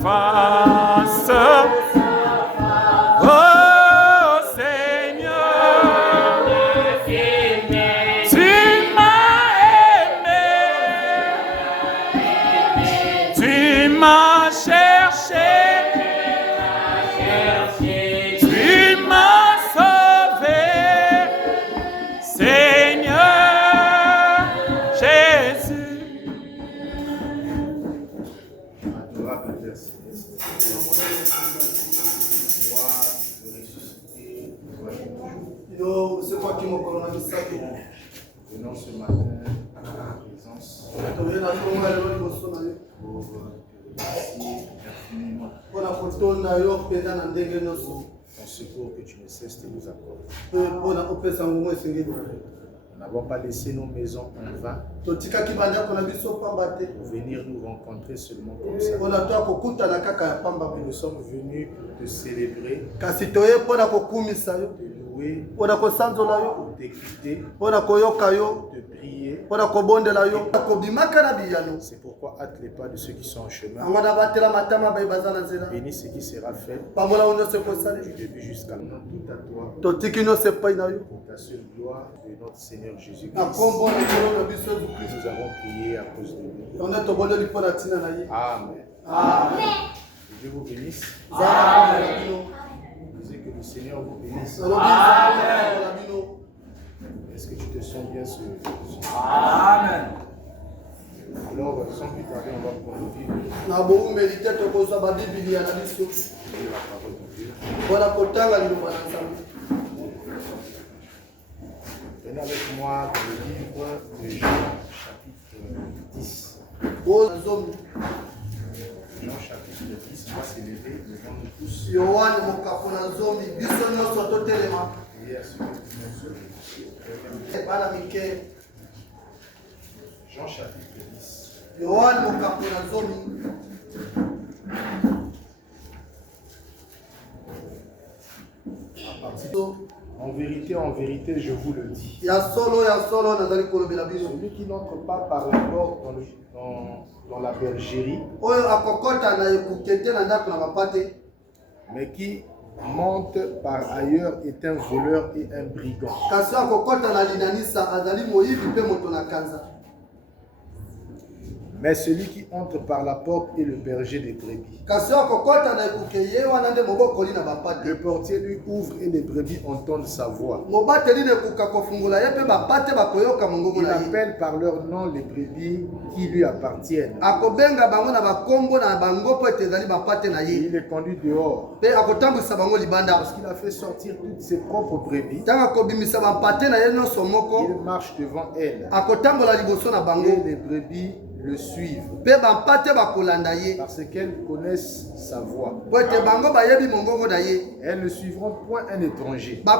face. Oh Seigneur, tu m'as aimé, tu m'as cherché, tu m'as sauvé, Seigneur Jésus. Adorable Père Céleste, gloire de ressusciter, gloire de venons ce matin à ta présence pour te remercier infiniment ton secours que tu ne cesses de nous accorder. Nous n'avons pas laissé nos maisons en vain pour venir nous rencontrer seulement comme ça. Mais nous sommes venus te célébrer, te louer, t'écouter, te prier. C'est pourquoi hâte les pas de ceux qui sont en chemin. Bénis ce qui sera fait du début jusqu'à maintenant. Tout à toi, pour ta seule gloire de notre Seigneur Jésus-Christ. Nous avons prié à cause de lui. Amen. Amen. Que Dieu vous bénisse. Amen. Que le Seigneur vous bénisse. Amen. Est-ce que tu te sens bien ce Amen. Alors, sans plus tarder, on va prendre le Bible. Na bo méditer to ko sa ba Biblia na biso. Lire la parole de Dieu. Voilà kotanga liloba na Nzambe. Venez avec moi dans le livre de Jean, chapitre 10. Oh nzomi. Jean, chapitre 10, va s'élever devant nous tous. Yohane mokapo na nzomi biso nyonso totelema. Priez à ce que nous sommes. Bana mike. Jean, chapitre 10. Yohane mokapo na nzomi. En vérité, je vous le dis. Ya solo nazali kolobela biso. Celui qui n'entre pas par la porte dans la bergerie, Oyo akokota na ekukete na ndako na bapate. mais qui monte par ailleurs est un voleur et un brigand. Kasi akokota na linanisa azali moyibi pe moto na kanza. Mais celui qui entre par la porte est le berger des brebis. Le portier lui ouvre et les brebis entendent sa voix. Il appelle par leur nom les brebis qui lui appartiennent. Et il les conduit dehors. Parce qu'il a fait sortir toutes ses propres brebis, il marche devant elles. Et les brebis le suivent parce qu'elles connaissent sa voix. Elles ne suivront point un étranger, mais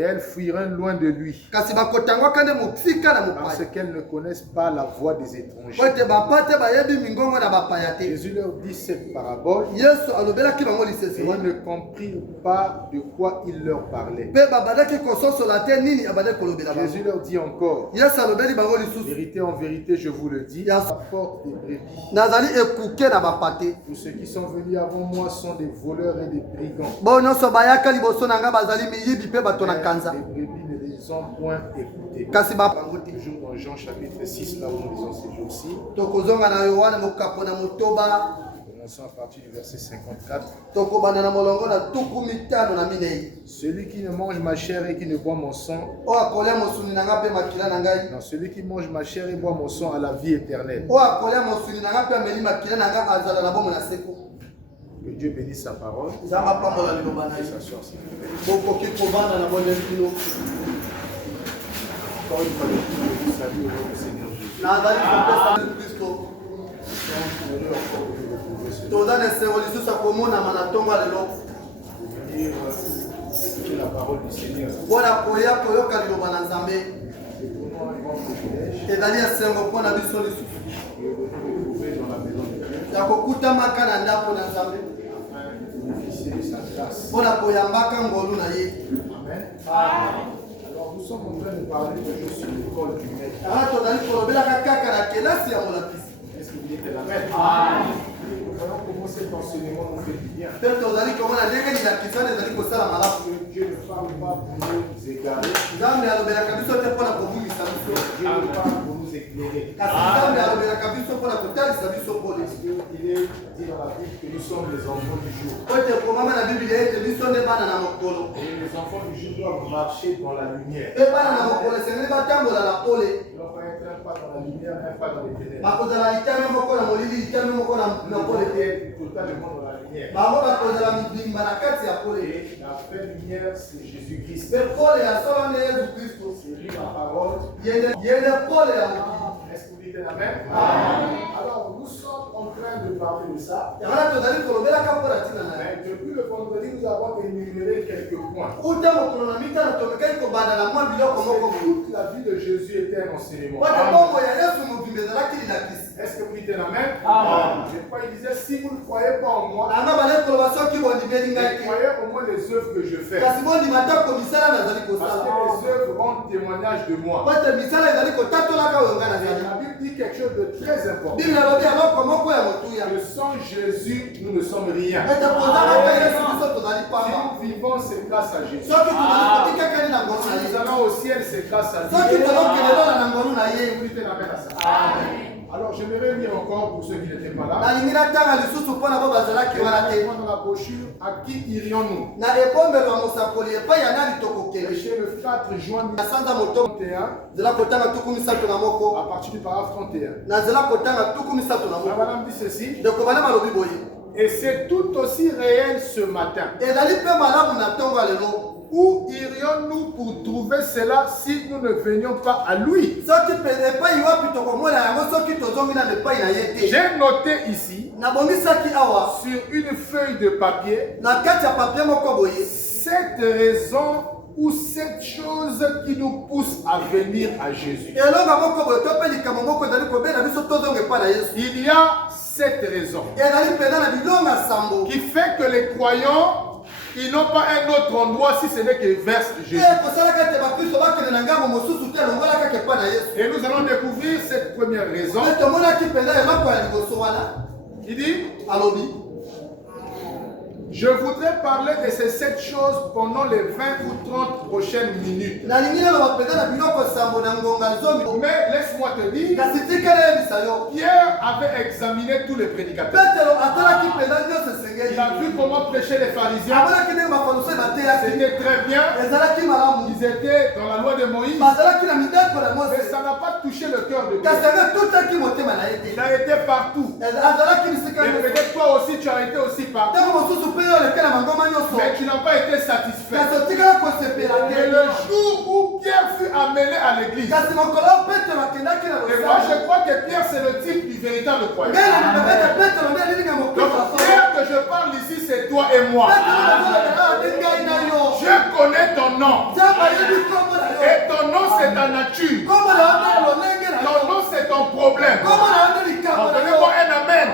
elles fuiront loin de lui parce qu'elles ne connaissent pas la voix des étrangers. Jésus leur dit cette parabole et ils ne comprirent pas de quoi il leur parlait. Jésus leur dit encore, vérité en vérité, je vous le dis, la porte des brebis. Tous ceux qui sont venus avant moi sont des voleurs et des brigands. Les brebis ne les ont point écoutés. Toujours dans Jean chapitre 6, là où nous lisons ces jours-ci. Commençons à partir du verset 54. Celui qui ne mange ma chair et qui ne boit mon sang, non, celui qui mange ma chair et boit mon sang a la vie éternelle. Que Dieu bénisse sa parole. Et s'asseoir, s'il vous plaît. Encore une fois, je vous salue au nom du Seigneur Jésus. Écouter la parole du Seigneur. C'est pour nous un grand privilège de nous retrouver dans la maison de Dieu afin de bénéficier de sa grâce. Amen. Alors nous sommes en train de parler toujours sur l'école du maître. Est-ce que vous dites Amen? enseignement nous fait du bien. Peut-être ozali komona ndenge nilakisana ezali kosala malamu. Dieu ne parle pas pour nous égarer. Nzambe alobelaka biso te mpona kobungisa biso. Dieu ne parle pour nous éclairer. Kasi Nzambe alobelaka biso mpona kotalisa biso pole. Il est dit dans la Bible que nous sommes les enfants du jour. Po ete ekomama na Biblia ete biso nde bana na mokolo. Et les enfants du jour doivent marcher dans la lumière. Mpe bana na mokolo esengeli batambola na pole. Ils n'ont pas être un pas dans la lumière, un pas dans les ténèbres. Bakozala litame moko na molili litame moko na pole te. Totalement dans la lumière. Bango bakozala mibimba na kati ya pole. Et la vraie lumière, c'est Jésus-Christ. Mpe pole ya solo nde Yesu Kristo. C'est lui la parole. Yende pole ya mokili. Est-ce que vous dites Amen? Amen. Alors, nous sommes en train de parler de ça. Yango tozali kolobelaka mpola ntina na ye. Mais depuis le vendredi, nous avons énuméré quelques points. Uta mokolo na mitano tomekaki kobanda na mwa biloko moko boye. Toute la vie de Jésus était un enseignement. Pote bongo ya Yesu mobimba ezalaki lilakisi. Est-ce que vous dites Amen? Amen. Je crois qu'il disait, si vous ne croyez pas en moi, Nanga bale koloba soki bondimeli ngai te. croyez au moins les œuvres que je fais. Kasi bondima te komisala nazali Parce kosala. que les œuvres rendent témoignage de moi. Pote misala ezali kotatolaka oyo ngai Et nazali. la Bible dit quelque chose de très important. Biblia elobi eloko moko ya motuya. Que sans Jésus, nous ne sommes rien. Ete kozalaka Yesu biso tozali Si pamba. nous vivons, c'est grâce à Jésus. Soki tozali kotikakani na ngolu na Si nous ye. allons au ciel, c'est grâce à Soki lui. tozokelela na ngolu na ye. Vous dites Amen à ça. Alors, j'aimerais lire encore pour ceux qui n'étaient pas là. Nalingi natanga lisusu mpona bo bazalaki wana te. Dans la brochure, à qui irions-nous? Na ebombelo ya mosakoli epai ya nani tokokende. Chez le 4 juin Na sanza moto 31, nzela kotanga tuku misato na moko. à partir du paragraphe 31. Na nzela kotanga tuku misato na La moko. madame dit ceci. ndeko bana balobi boye. Et c'est tout aussi réel ce matin. ezali mpe malamu na ntongo ya lelo. Où irions-nous pour trouver cela si nous ne venions pas à lui? soki mpe epai wapi tokomona yango soki tozongi na epai na ye te. J'ai noté ici, nabongisaki awa sur une feuille de papier, na kati ya papie moko boye 7 raisons ou 7 choses qui nous poussent à venir à Jésus. elonga moko boye to mpe likambo moko ezali kobela biso tozonga epai na yesu. Il y a 7 raisons ezali mpenza na bilonga sambo qui fait que les croyants, ils n'ont pas un autre endroit si ce n'est que vers Jésus. kosalaka te bakristo bakende na ngambo mosusu te elongola kaka epai na yesu. Et nous allons découvrir cette première raison. mpe tomonaki mpenza eloko ya liboso wana Il dit, alobi je voudrais parler de ces 7 choses pendant les 20 ou 30 prochaines minutes. nalingi naloba mpenza na biloko sambo na ngonga zomi. Mais laisse-moi te dire, kasi tikala yebisa yo Pierre avait examiné tous les prédicateurs. petelo atalaki mpenza nyonso esengeli. Il a vu comment prêchaient les pharisiens. amonaki ndenge bafaluso bateyaki C'était très bien. ezalaki malamu. Ils étaient dans la loi de Moïse. bazalaki na mideko na Mais mose ça n'a pas touché le cœur de kasi Pierre. anga totaki motema na ye Il te. a été partout. azalaki bisika Et nyonso. peut-être toi aussi, tu as été aussi partout. ntango mosusu mpe yo oleke na bangoma nyonso Mais tu n'as pas été satisfait. kasi otikala kosepela Et te. le jour où Pierre fut amené à l'église, kasi mokolo oyo petelo akendaki na et moi je losala crois que Pierre c'est le type du véritable croyant. ngai na libebete petelo nde alinga Donc mokristo Pierre que je parle ici c'est toi et moi. petelo nazolobela ade ngai na yo Je connais ton nom. nzambe ayebi kombo na yo Et ton nom c'est ta nature. kombo na yo nde lolenge na Ton yo nom c'est ton problème. kombo na yo nde likambo na yo. Donnez-moi un amen.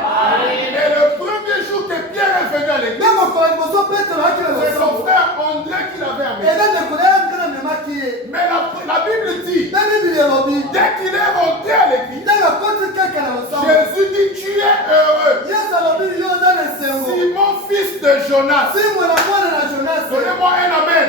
Et le premier jour que Pierre est venu à l'église, nde mokolo liboso petelo aki na c'est son losala frère André qui l'avait amené. eza ndeko na ye nde namemaki ye. Mais la Bible dit, nde bibili elobi dès qu'il est rentré à l'église, ntango akoti kaka na losala Jésus dit, tu es heureux. yesu alobi yo oza na esengo. Simon, fils de Jonas. simwe na mwana na jonase Donnez-moi un amen.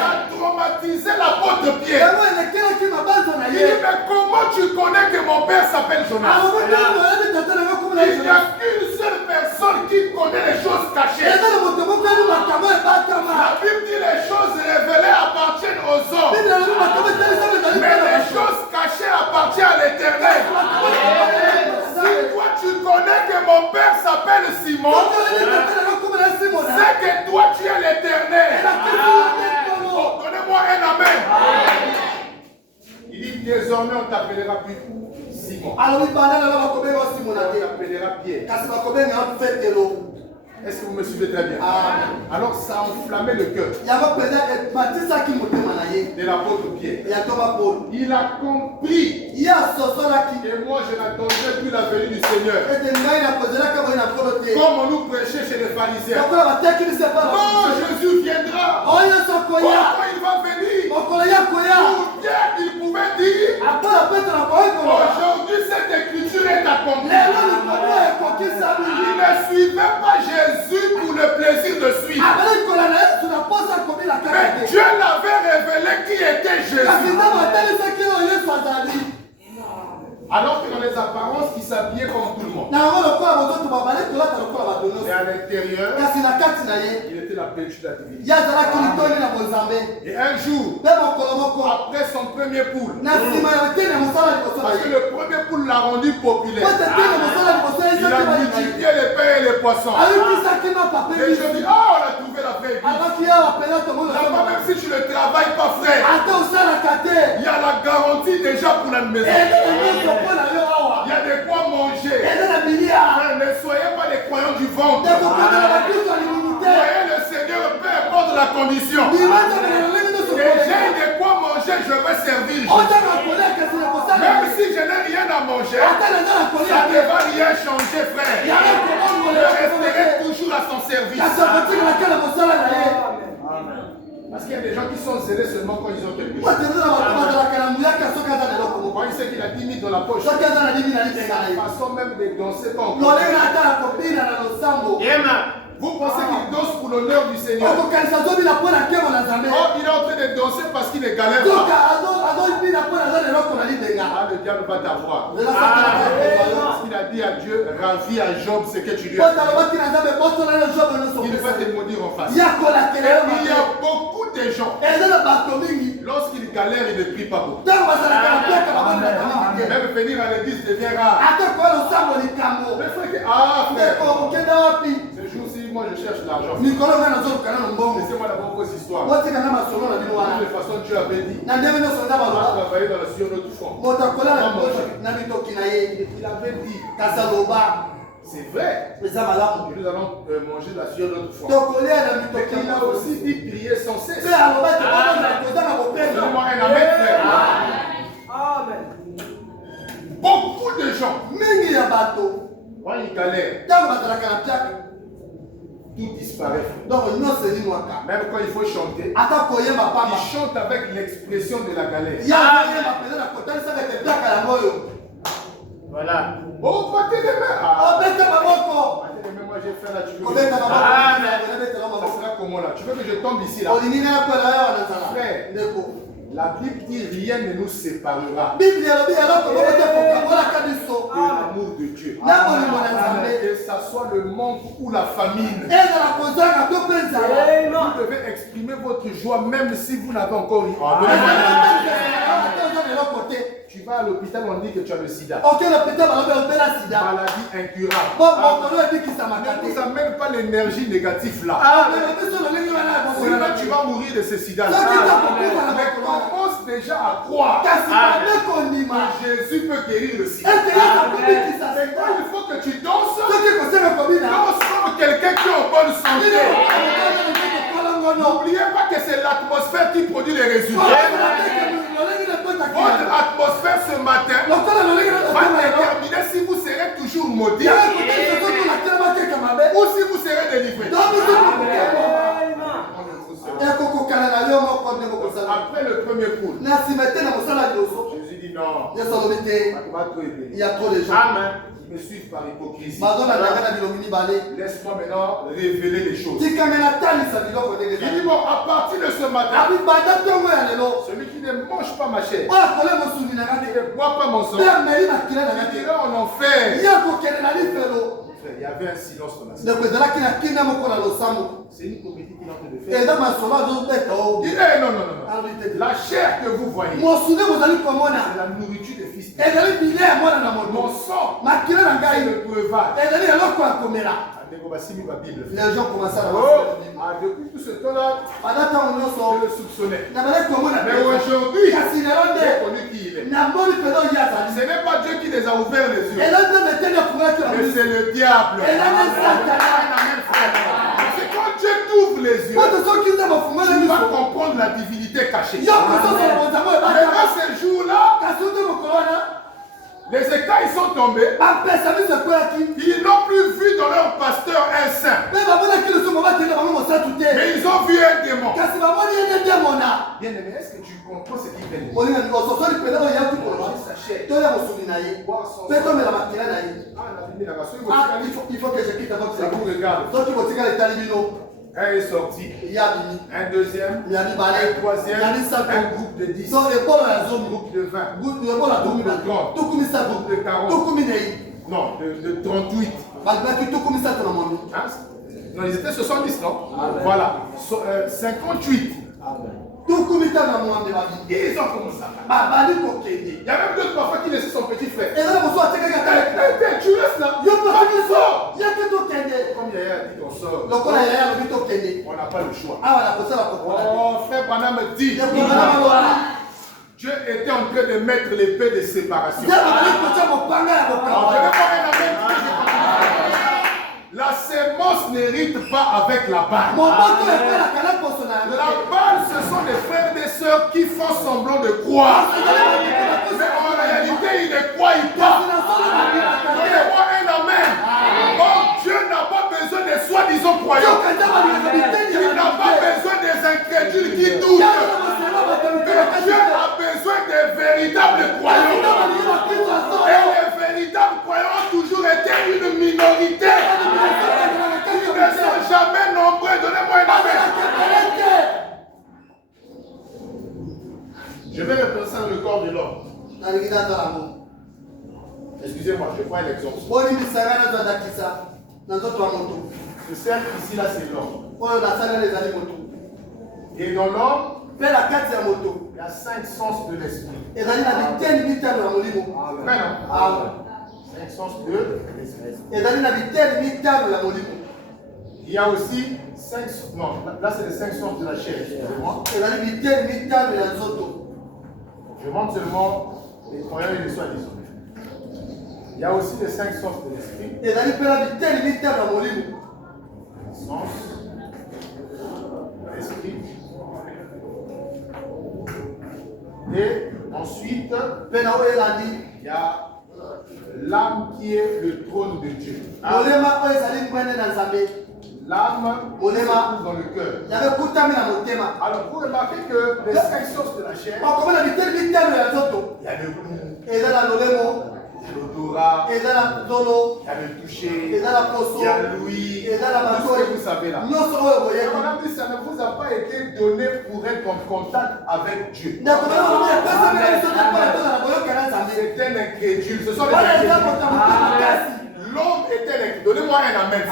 Ça traumatisait l'apôtre Pierre. yango elekelaki mabanzo na Il dit, ye. mais comment tu connais que mon père s'appelle Jonas? alobi ndenge oyebi tata na yo kombo na Il n'y a jonase. qu'une seule personne qui connaît les choses cachées. eza na moto moko yebi makambo ebatama. La Bible dit les choses révélées appartiennent aux hommes. biblia elobi makambo etalisama ezali Mais mpe na les bato. choses cachées appartiennent à l'éternel. Makambo etalisama Si toi tu connais que mon père s'appelle Simon, Soki oyebi tata na yo kombo na simona. c'est que toi tu es l'éternel. elakisi yo nde nkolo. Oh, donnez-moi un amen. Il dit désormais on t'appellera plus Simon. alobi banda lelo bakobenga yo simona On te t'appellera Pierre. kasi bakobenga yo petelo. Est-ce que vous me suivez très bien? Amen. Alors ça a enflammé le cœur yango mpenza matisaki motema na ye de l'apôtre Pierre. ya toba polo. Il a compris. ye asosolaki Et moi je n'attendrai plus la venue du Seigneur. ete ngai nakozelaka boye na nkolo te. Comme on nous prêchait chez les pharisiens. lokola batekilisi epa Non, Jésus viendra. oyo sokoya Comment il va venir? mokolo ya koya Pour Pierre, il pouvait dire akola petelo akoki koloba aujourd'hui cette écriture est accomplie. lelo likambo ekokisami. Il ne suivez pas Jésus pour le plaisir de suivre. Mais Dieu l'avait révélé qui était Jésus. Alors que dans les apparences, il s'habillait comme tout le monde. Mais à l'intérieur, il était la pêche de la divinité. Et un jour, après son premier poule, parce que le premier poule l'a rendu populaire, il a multiplié les pains et les poissons. Et je dis, oh, on a trouvé la vraie vie. Là-bas, même si tu ne travailles pas, frère, il y a la garantie déjà pour la maison. Il y a de quoi manger. Frère, ne soyez pas les croyants du ventre. Voyez le Seigneur, peu importe la condition. Déjà, de quoi manger, je vais servir. Même si je n'ai rien à manger, ça ne va rien changer, frère. Je resterai toujours à son service. Parce qu'il y a des gens qui sont zélés seulement quand ils ont quelque chose. Quand il sait qu'il a 10 000 dans la poche, la façon même de danser quand on vous pensez qu'il danse pour l'honneur du Seigneur. Oh, il est en train de danser parce qu'il est galère. Ah, le diable va t'avoir. Parce qu'il a dit à Dieu, ravis à Job ce que tu lui as dit. Il va te maudire en face. Il y a beaucoup de gens, lorsqu'ils galèrent, ils ne prient pas beaucoup. Même venir à l'église devient rare. Frère, ce jour-ci, moi je cherche l'argent. Laissez-moi d'abord vos histoires. De toute façon, Dieu avait dit, on va travailler dans la sueur de notre front. Il avait dit, c'est vrai, nous allons manger la sueur de notre front. Mais il a aussi dit prier sans cesse. Donne-moi un amen, frère. Beaucoup de gens, quand ils galèrent, tout disparaît. Même quand il faut chanter, ils chantent avec l'expression de la galère. Voilà. Oh, battez les mains. Battez les mains, moi j'ai fait là, tu veux. Ça sera comment là? Tu veux que je tombe ici là? Frère, la Bible dit rien ne nous séparera de l'amour de Dieu. Que ça soit le manque ou la famine. Vous devez exprimer votre joie même si vous n'avez encore rien. Tu vas à l'hôpital, on dit que tu as le sida. Maladie incurable. Ne vous amène pas l'énergie négative là. Sinon tu vas mourir de ce sida là. Mais commence déjà à croire que Jésus peut guérir le sida. Mais quand il faut que tu danses, danse comme quelqu'un qui est en bonne santé. N'oubliez pas que c'est l'atmosphère qui produit les résultats. Votre atmosphère ce matin va déterminer si vous serez toujours maudit ou si vous serez délivré. Après le premier coup, Jésus dit non. Il y a trop de gens. Amen. Me suivent par hypocrisie. Laisse-moi maintenant révéler les choses. Il dit bon, à partir de ce matin, celui qui ne mange pas ma chair, ne boit pas mon sang, il ira en enfer. Il y avait un silence dans la salle. C'est une comédie qu'il est en train de faire. Il dit non. La chair que vous voyez, c'est la nourriture des fils. Mon sang, c'est le breuvage. Les gens commencent à depuis tout ce temps-là, je le soupçonnais. Mais aujourd'hui, j'ai connu qui il est. Ce n'est pas Dieu qui les a ouverts les yeux. Mais c'est le diable. C'est quand Dieu t'ouvre les yeux, tu vas comprendre la divinité cachée. Mais dans ces jours-là, les écailles sont tombés. Ils n'ont plus vu dans leur pasteur un saint. Mais ils ont vu un démon. Bien aimé, est-ce que tu comprends ce qu'il fait? Sachez chair. toya mosuni na ye Boire son mpe sang. tomela makila na ye il faut que je quitte votre Ça vous regarde. soki botikala etali bino Un est sorti. ya bimi Un deuxième. ya Un mibale troisième. ya misato Un groupe de 10. so ebolo ya zomi Groupe de 20. ebola tuku misato Groupe de 40. tuku minei Non, de 38. balibaki tuku misato na mwambi Hein? Non, ils étaient 70, non? Voilà. 58. tuku mitano na mwambi babi Ils ont commencé à parler. babali kokende Il y a même deux, trois fois qu'il laissait son petit frère. eza na mosu atekaki atala Tu restes là. yo motikiso yaki tokende Comme Yaya a dit qu'on sort, lokola yaya alobi tokende on n'a pas le choix. awa na kosala kokola te Oh, frère Branham me dit, Dieu était en train de mettre l'épée de séparation. nzambe ali kotia mopanga ya Alors, je kokaba vais voir un amen. La sémence n'hérite pas avec la balle. moboko ekolaka na poso na yango La balle, ce sont des frères et des sœurs qui font semblant de croire. Mais en réalité, ils ne croient pas. Donnez-moi un amen. Oh, Dieu n'a pas besoin des soi-disant croyants. Il n'a pas besoin des incrédules qui doutent. Mais Dieu a besoin des véritables croyants. Et les véritables croyants ont toujours été une minorité. Ils ne sont jamais nombreux. Donnez-moi un amen. Je vais repenser dans le corps de l'homme. nalingi nazala ngo Excusez-moi, je prends un exemple. bolimbisanga nazwa ndakisa na nzoto ya moto Le cercle ici, là, c'est l'homme. oyo nasaleli ezali moto Et dans l'homme, mpe na kati ya moto il y a 5 sens de l'esprit. ezali na biteni mitano ya molimo Vrai, non? awa 5 sens de l'esprit. ezali na biteni mitano ya molimo Il y a aussi 5 sens. Non, là, c'est les 5 sens de la chair. Excusez-moi. ezali biteni mitano ya nzoto Je montre seulement les croyants et les soi-disant. Il y a aussi les 5 sens de l'esprit. ezali mpe na biteni mitano ya molimo Sens, l'esprit. Et ensuite, mpe na oyo elandi il y a l'âme qui est le trône de Dieu. molema oyo ezali mwene na nzambe L'âme se Molema. trouve dans le cœur. yango ekutami na motema Alors, vous remarquez que les 5 sens de la chair, okomona biteni mitano ya nzoto il y a le goût, eza na lolemo il y a l'odorat, eza na nzolo il y a le toucher, eza na poso il y a l'ouïe, eza na tout ce matoi que vous savez là. nyonso oyo Et boyebi on a dit, ça ne vous a pas été donné pour être en contact avec Dieu. ndako na yo epesami na biso te mpo etoza na boyoka na nzambe C'est un incrédule. Ce sont les wana eza incrédules. kotamuta makasi L'homme est un incrédule. Donnez-moi un amen.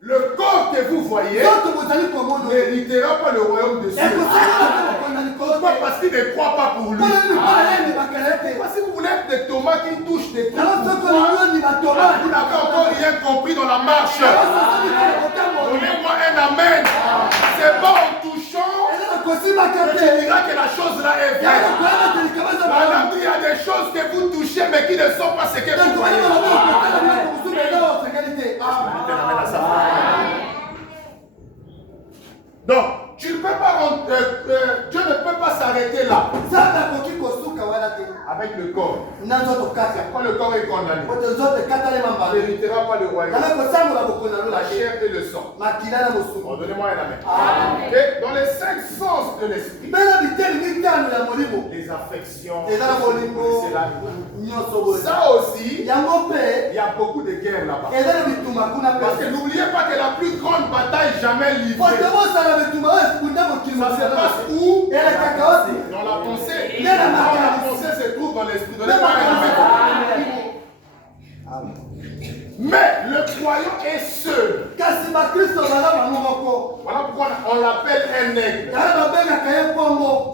Le corps que vous voyez nzoto bozali komona n'héritera pas le royaume de Dieu. ekosala kokona likolo Pourquoi? te Parce qu'il ne croit pas pour lui. mpona nini mpona ye ndibakela ye te Parce que vous voulez être des tomates qui touchent des yango trous. soko lioni batomate Vous n'avez encore rien compris dans la marche. Donnez-moi un amen. C'est pas en touchant eza na kosimaka que te tu diras que la chose là est vraie. yango koyeba te likama eza Madame dit, il y a des choses que vous touchez mais qui ne sont pas ce que vous voyez. Donc, tu ne peux pas Dieu ne peut pas s'arrêter là avec le corps. Quand le corps est condamné, il ne héritera pas le royaume. La chair et le sang. Bon, donnez-moi un amen. Et dans les 5 sens de l'esprit, les affections, c'est là. Ça aussi, il y a beaucoup de guerres là-bas. Parce que n'oubliez pas que la plus grande bataille jamais livrée, ça se passe où? Dans la pensée. La pensée se trouve dans l'esprit. Donnez-moi un amen. Mais le croyant est seul. Voilà pourquoi on l'appelle un aigle.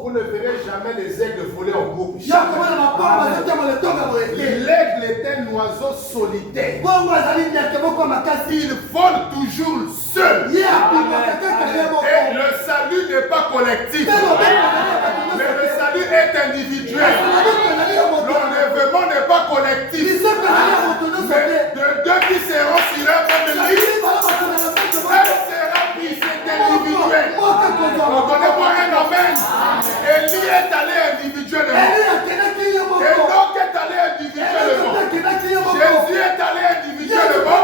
Vous ne verrez jamais les aigles voler en groupe. L'aigle est un oiseau solitaire. Il vole toujours seul. Et le salut n'est pas collectif. Mais le salut est individuel. L'enlèvement n'est pas collectif. Mais de deux qui seront sur un même lit, un sera pris, c'est individuel. Donnez-moi un amen. Élie est allé individuellement. Enoch est allé individuellement. Jésus est allé individuellement.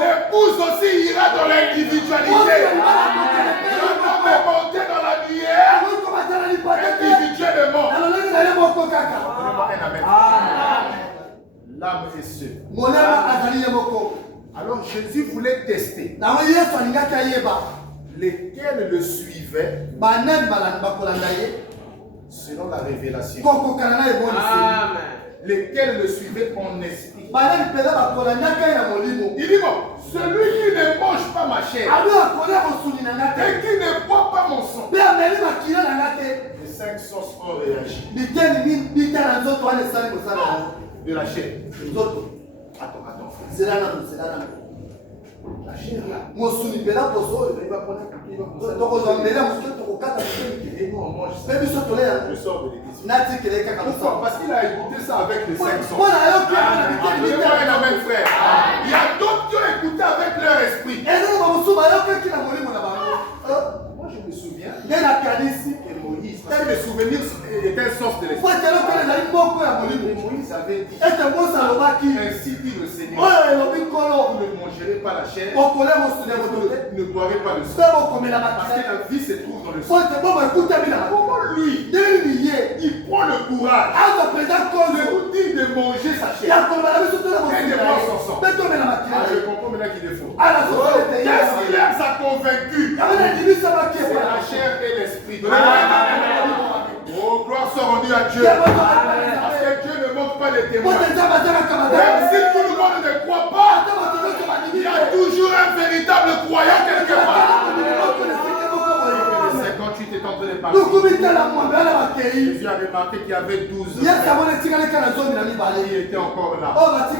L'épouse aussi ira dans l'individualité. L'homme est monté dans la lumière individuellement. Alors Jésus voulait tester lesquels le suivaient selon la révélation. Amen. Lesquels le suivaient en esprit. Il dit bon, celui qui ne mange pas ma chair et qui ne boit pas mon sang, les 5 sens ont réagi. De la chair. Attends. La chair là. Et nous on mange ça. Je sors de l'église. Pourquoi? Parce qu'il a écouté ça avec les 5 sens. Appelez-moi un amen, frère. Il y a d'autres qui ont écouté avec leur esprit. Moi je me souviens que Moïse, parce que les souvenirs étaient un sens de l'esprit. Moïse avait dit, ainsi dit le Seigneur, vous ne mangerez pas la chair, vous ne boirez pas le sang, parce que la vie se trouve dans le sang. Comment lui, il prend le courage de vous dire de manger sa chair et de boire son sang? Je comprends maintenant qu'il est faux. Qu'est-ce qui les a convaincus? C'est la chair et l'esprit. Oh, gloire soit rendue à Dieu. Parce que Dieu ne manque pas les témoins. Même si tout le monde ne croit pas, il y a toujours un véritable croyant quelque part. Le 58 est en train de parler. Jésus a remarqué qu'il y avait 12 qui étaient encore là. Il dit,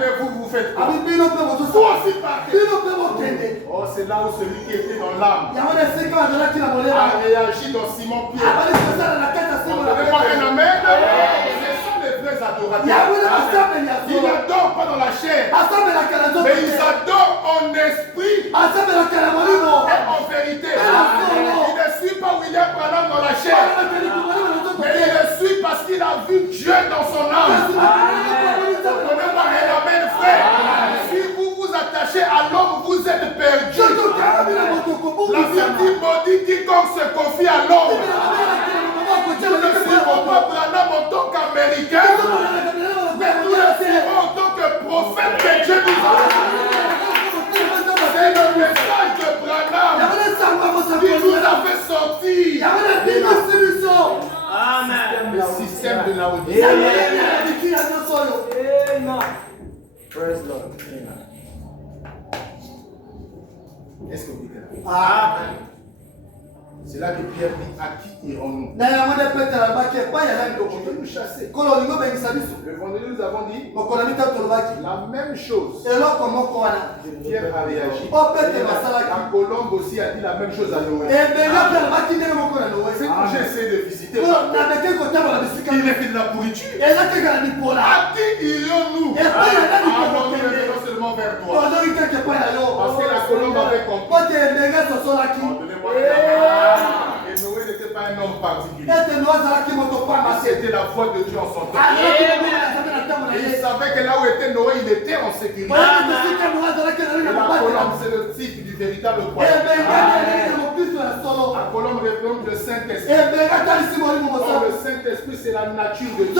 mais vous faites quoi? Vous aussi partez. Oh, c'est là où celui qui était dans l'âme a réagi dans Simon-Pierre. Donnez-moi un amen. Ce sont les vrais adorateurs. Ils n'adorent pas dans la chair, mais ils adorent en esprit et en vérité. Il ne suit pas William Branham dans la chair, mais il le suit parce qu'il a vu Dieu dans son âme. Donnez-moi un amen, frère. Si vous vous attachez à l'homme, vous êtes perdu. La Bible dit quiconque se confie à l'homme. Nous ne suivons pas Branham en tant qu'Américain, mais nous le suivons en tant que prophète que Dieu nous a donné. C'est le message de Branham qui nous a fait sortir. Amen. Le système de la Odyssée. Praise Lord. Est-ce que vous dites là? Amen. C'est là que Pierre dit à qui irons-nous? On peut nous chasser. Le vendredi, nous avons dit la même chose. Pierre a réagi. La colombe aussi a dit la même chose à Noé. C'est quand j'ai essayé de visiter. Il est fait de la pourriture. À qui irions-nous? Nous revenons seulement vers toi. Parce que la colombe avait compris. Et Noé n'était pas un homme particulier. C'était la voix de Dieu en son temps. Et il savait que là où était Noé, il était en sécurité. Et la colombe, c'est le type du véritable croyant. La colombe représente le Saint-Esprit. Or, le Saint-Esprit, c'est la nature de Dieu.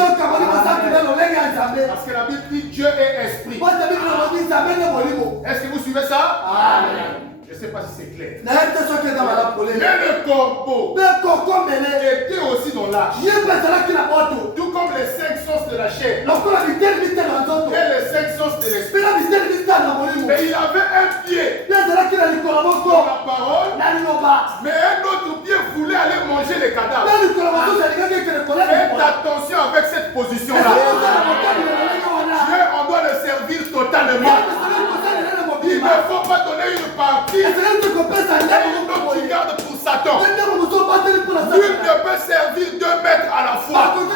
Parce que la Bible dit Dieu est esprit. Est-ce que vous suivez ça? Amen. Je ne sais pas si c'est clair. Mais le corbeau était aussi dans l'âge. Tout comme les 5 sens de la chair et les 5 sens de l'esprit. Mais il avait un pied dans la parole, mais un autre pied voulait aller manger les cadavres. Faites attention avec cette position-là. Dieu, on doit le servir totalement. Il ne faut pas donner une partie et une autre qui garde pour Satan. Nul ne peut servir 2 maîtres à la fois. Tu ne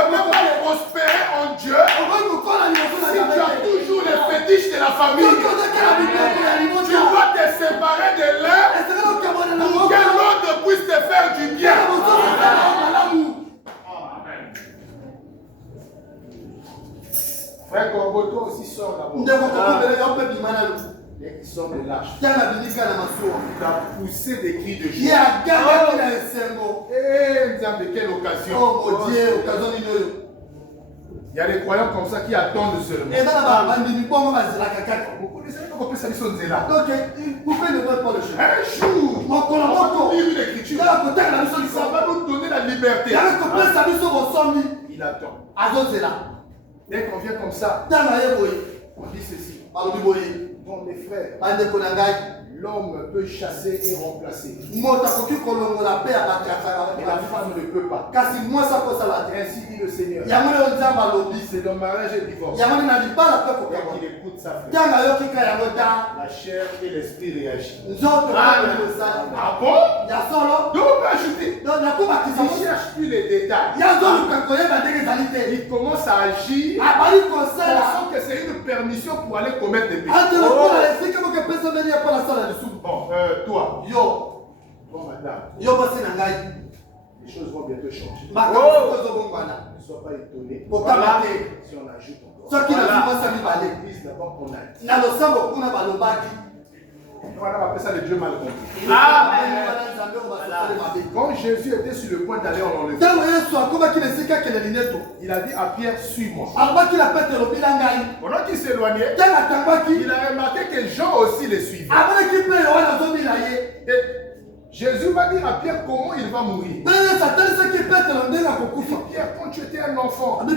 peux pas prospérer en Dieu si tu as toujours les fétiches de la famille. Tu dois te séparer de l'un pour que l'autre puisse te faire du bien. Frère Corbeau, toi aussi sors là-bas. Et qui sort de l'arche. Tu as poussé des cris de joie. Eh, de quelle occasion? Il y a des croyants comme ça qui attendent seulement. Et dans la bande, il faut que Vous connaissez comment ça sont là. donc, vous pouvez ne pas le chemin. Un jour, Mon collègue, on va lire l'écriture. Ça va nous donner la liberté. Il attend. Dès qu'on vient comme ça, on dit ceci. Bon, mes frères, l'homme peut chasser et remplacer. Mais la femme ne peut pas. Ainsi dit le Seigneur. C'est le mariage et le divorce. Quand il écoute sa femme, la chair et l'esprit réagissent. Ah bon? Donc on peut ajouter. Il ne cherche plus les détails. Il commence à agir. On sent que c'est une permission pour aller commettre des péchés. Bon, toi. Bon, madame. Les choses vont bientôt changer. Ne sois pas étonné. Si on ajoute encore. L'église d'abord qu'on a. Voilà, on appelle ça le Dieu mal compris. Quand Jésus était sur le point d'aller en enlèvement, il a dit à Pierre, suis-moi. Pendant qu'il s'éloignait, il a remarqué que Jean aussi les suivait. Et Jésus va dire à Pierre comment il va mourir. Pierre, quand tu étais un enfant, on t'a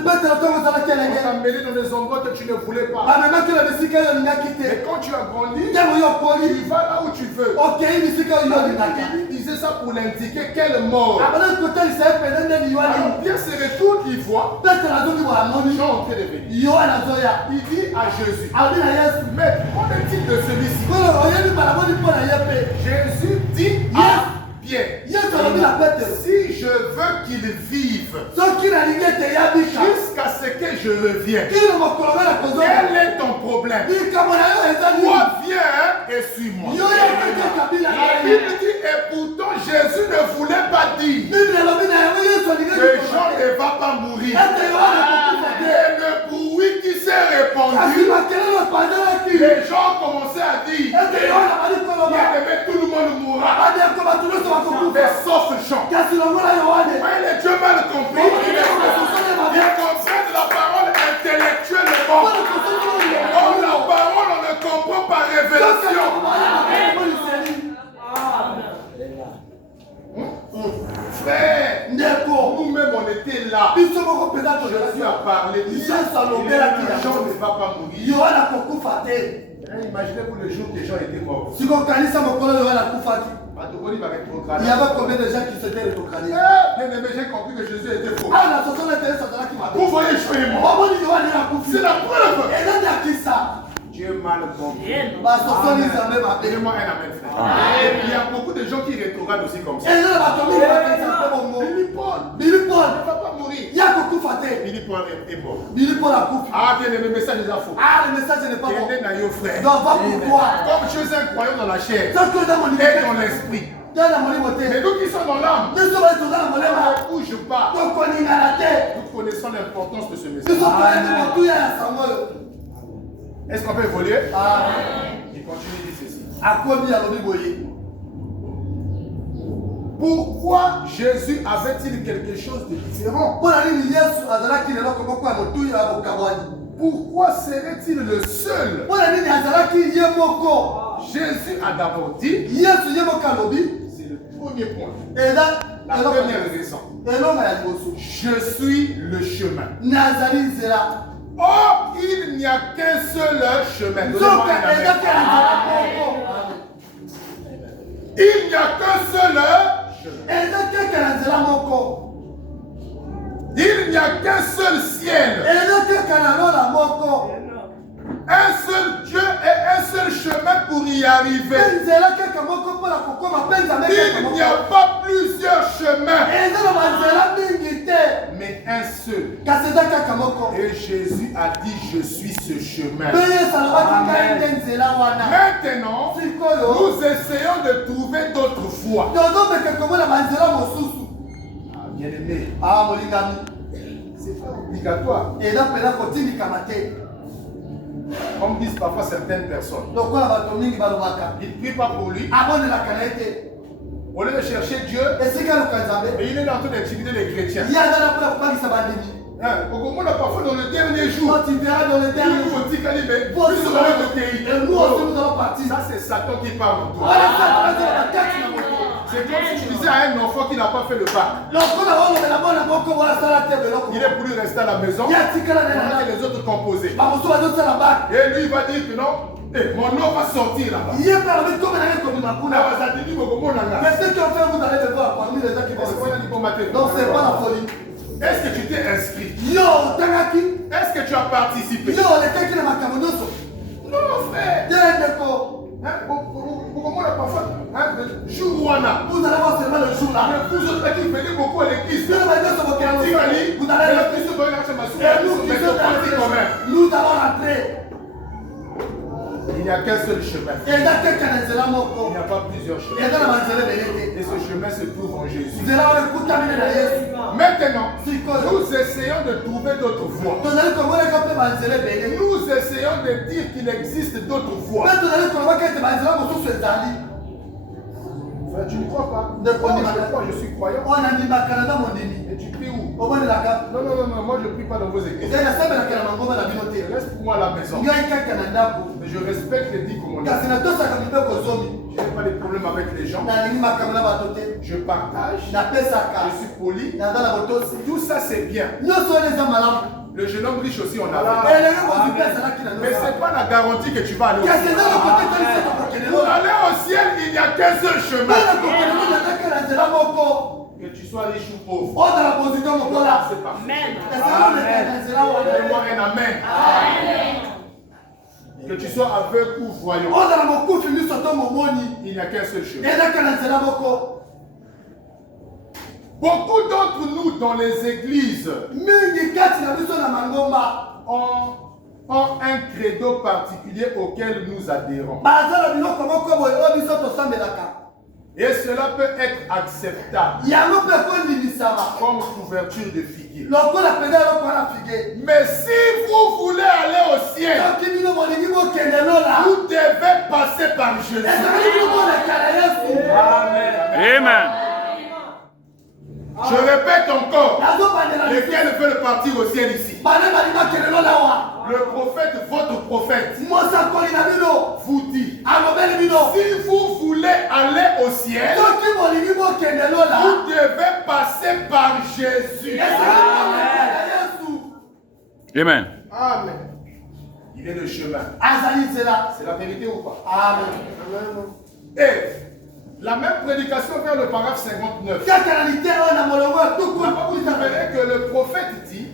mêlé dans des endroits que tu ne voulais pas. Mais quand tu as grandi, tu vas là où tu veux. Il disait ça pour l'indiquer quelle mort. Alors Pierre se retourne, il voit Jean en train de venir. Il dit à Jésus, mais qu'en est-il de celui-ci? Jésus dit à Pierre, si je veux qu'il vive jusqu'à ce que je revienne, quel est ton problème? Toi, viens et suis-moi. La Bible dit, et pourtant Jésus ne voulait pas dire que Jean ne va pas mourir. Et le bruit qui s'est répandu, les gens commençaient à dire, tout le monde mourra. Mais sauf Jean. Mais les dieux mal compris, ils comprennent la parole intellectuellement. Or la parole, on ne comprend pas révélation. Frère, nous-mêmes on était là. Jésus a parlé. Les gens ne vont pas mourir. Imaginez-vous le jour que les gens étaient morts. Il y avait combien de gens qui s'étaient rétrogradés? Bien aimé, j'ai compris que Jésus était faux. Vous voyez, je suis mort. C'est la preuve. Dieu est mal compris. Donnez-moi un amen, frère. Il y a beaucoup de gens qui rétrogradent aussi comme ça. Billy Paul ne va pas mourir. Billy Paul est mort. Ah, bien aimé, le message est faux. Le message n'est pas bon. Frère. Donc, va pour toi. Comme je suis un croyant dans la chair et dans l'esprit. Mais nous qui sommes dans l'âme, on ne bouge pas. Nous connaissons l'importance de ce message. Est-ce qu'on peut évoluer? Il continue de dire ceci. Pourquoi Jésus avait-il quelque chose de différent? Pourquoi serait-il le seul? Jésus a d'abord dit, c'est le premier point. La première raison. Je suis le chemin. Or, il n'y a qu'un seul chemin. Il n'y a qu'un seul chemin. Il n'y a qu'un seul ciel. Un seul Dieu et un seul chemin pour y arriver. Il n'y a pas plusieurs chemins, mais un seul. Et Jésus a dit, je suis ce chemin. Maintenant, nous essayons de trouver d'autres voies. Bien aimé, c'est pas obligatoire. Comme disent parfois certaines personnes. Ils ne prient pas pour lui. Au lieu de chercher Dieu, et il est en train d'intimider les chrétiens. On a parfois dans le dernier jour. Quand tu verras dans le dernier jour. Et nous aussi nous allons partir. Ça c'est Satan qui parle en toi. C'est comme si tu disais à un enfant qui n'a pas fait le bac. Il est voulu rester à la maison. Et les autres composer. Et lui il va dire que non. Mon nom va sortir là-bas. Mais ceux qui ont fait, vous allez le voir parmi les gens qui vont. Donc c'est pas la folie. Est-ce que tu t'es inscrit? Est-ce que tu as participé? Non, frère. Vous allez voir seulement le jour là. Mais vous autres qui venez beaucoup à l'église. Nous allons rentrer. Il n'y a qu'un seul chemin. Il n'y a pas plusieurs chemins. Et ce chemin se trouve en Jésus. Maintenant, nous essayons de trouver d'autres voies. Nous essayons de dire qu'il existe d'autres voies. Frère, tu ne crois pas? Je crois, je suis croyant. Et tu pries où? Non, moi je ne prie pas dans vos églises. Reste pour moi à la maison. Mais je respecte les 10 commandements. Je n'ai pas de problème avec les gens. Je partage. Je suis poli. Tout ça c'est bien. Le jeune homme riche aussi, on a fait. Mais ce n'est pas la garantie que tu vas aller au ciel. Pour aller au ciel, il n'y a qu'un seul chemin. Que tu sois riche ou pauvre. C'est pas. Amen. Donne-moi un amen. Que tu sois aveugle ou voyant. Il n'y a qu'un seul chemin. Beaucoup d'entre nous dans les églises ont un credo particulier auquel nous adhérons. Et cela peut être acceptable comme couverture de figuier. Mais si vous voulez aller au ciel, vous devez passer par Jésus. Amen. Je répète encore, lequel veut partir au ciel ici? Le prophète, votre prophète, vous dit, si vous voulez aller au ciel, vous devez passer par Jésus. Amen. Amen. Il est le chemin. C'est la vérité ou pas? Amen. Et la même prédication vers le paragraphe 59. Vous verrez que le prophète dit,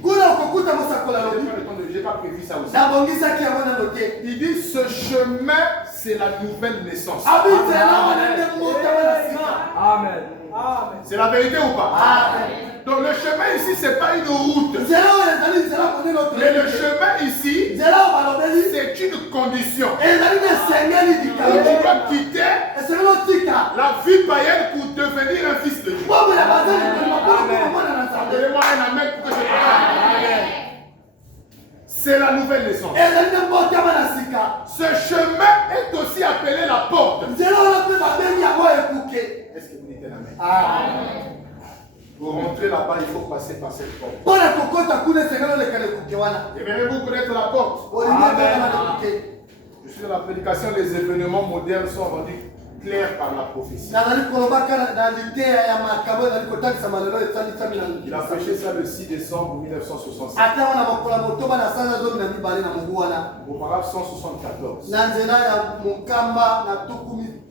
j'ai pas prévu ça aussi. Il dit ce chemin c'est la nouvelle naissance. Amen. C'est la vérité ou pas? Amen. Donc le chemin ici c'est pas une route. Mais le chemin ici c'est une condition. Où tu dois quitter la vie païenne pour devenir un fils de Dieu. Donnez-moi un amen pour que je parle. C'est la nouvelle naissance. Ce chemin est aussi appelé la porte. Est-ce que vous dites un amen? Pour rentrer là-bas, il faut passer par cette porte. Aimeriez-vous connaître la porte? Je suis dans la prédication, les événements modernes sont rendus clairs par la prophétie. Il a prêché ça le 6 décembre 1965. Au paragraphe 174.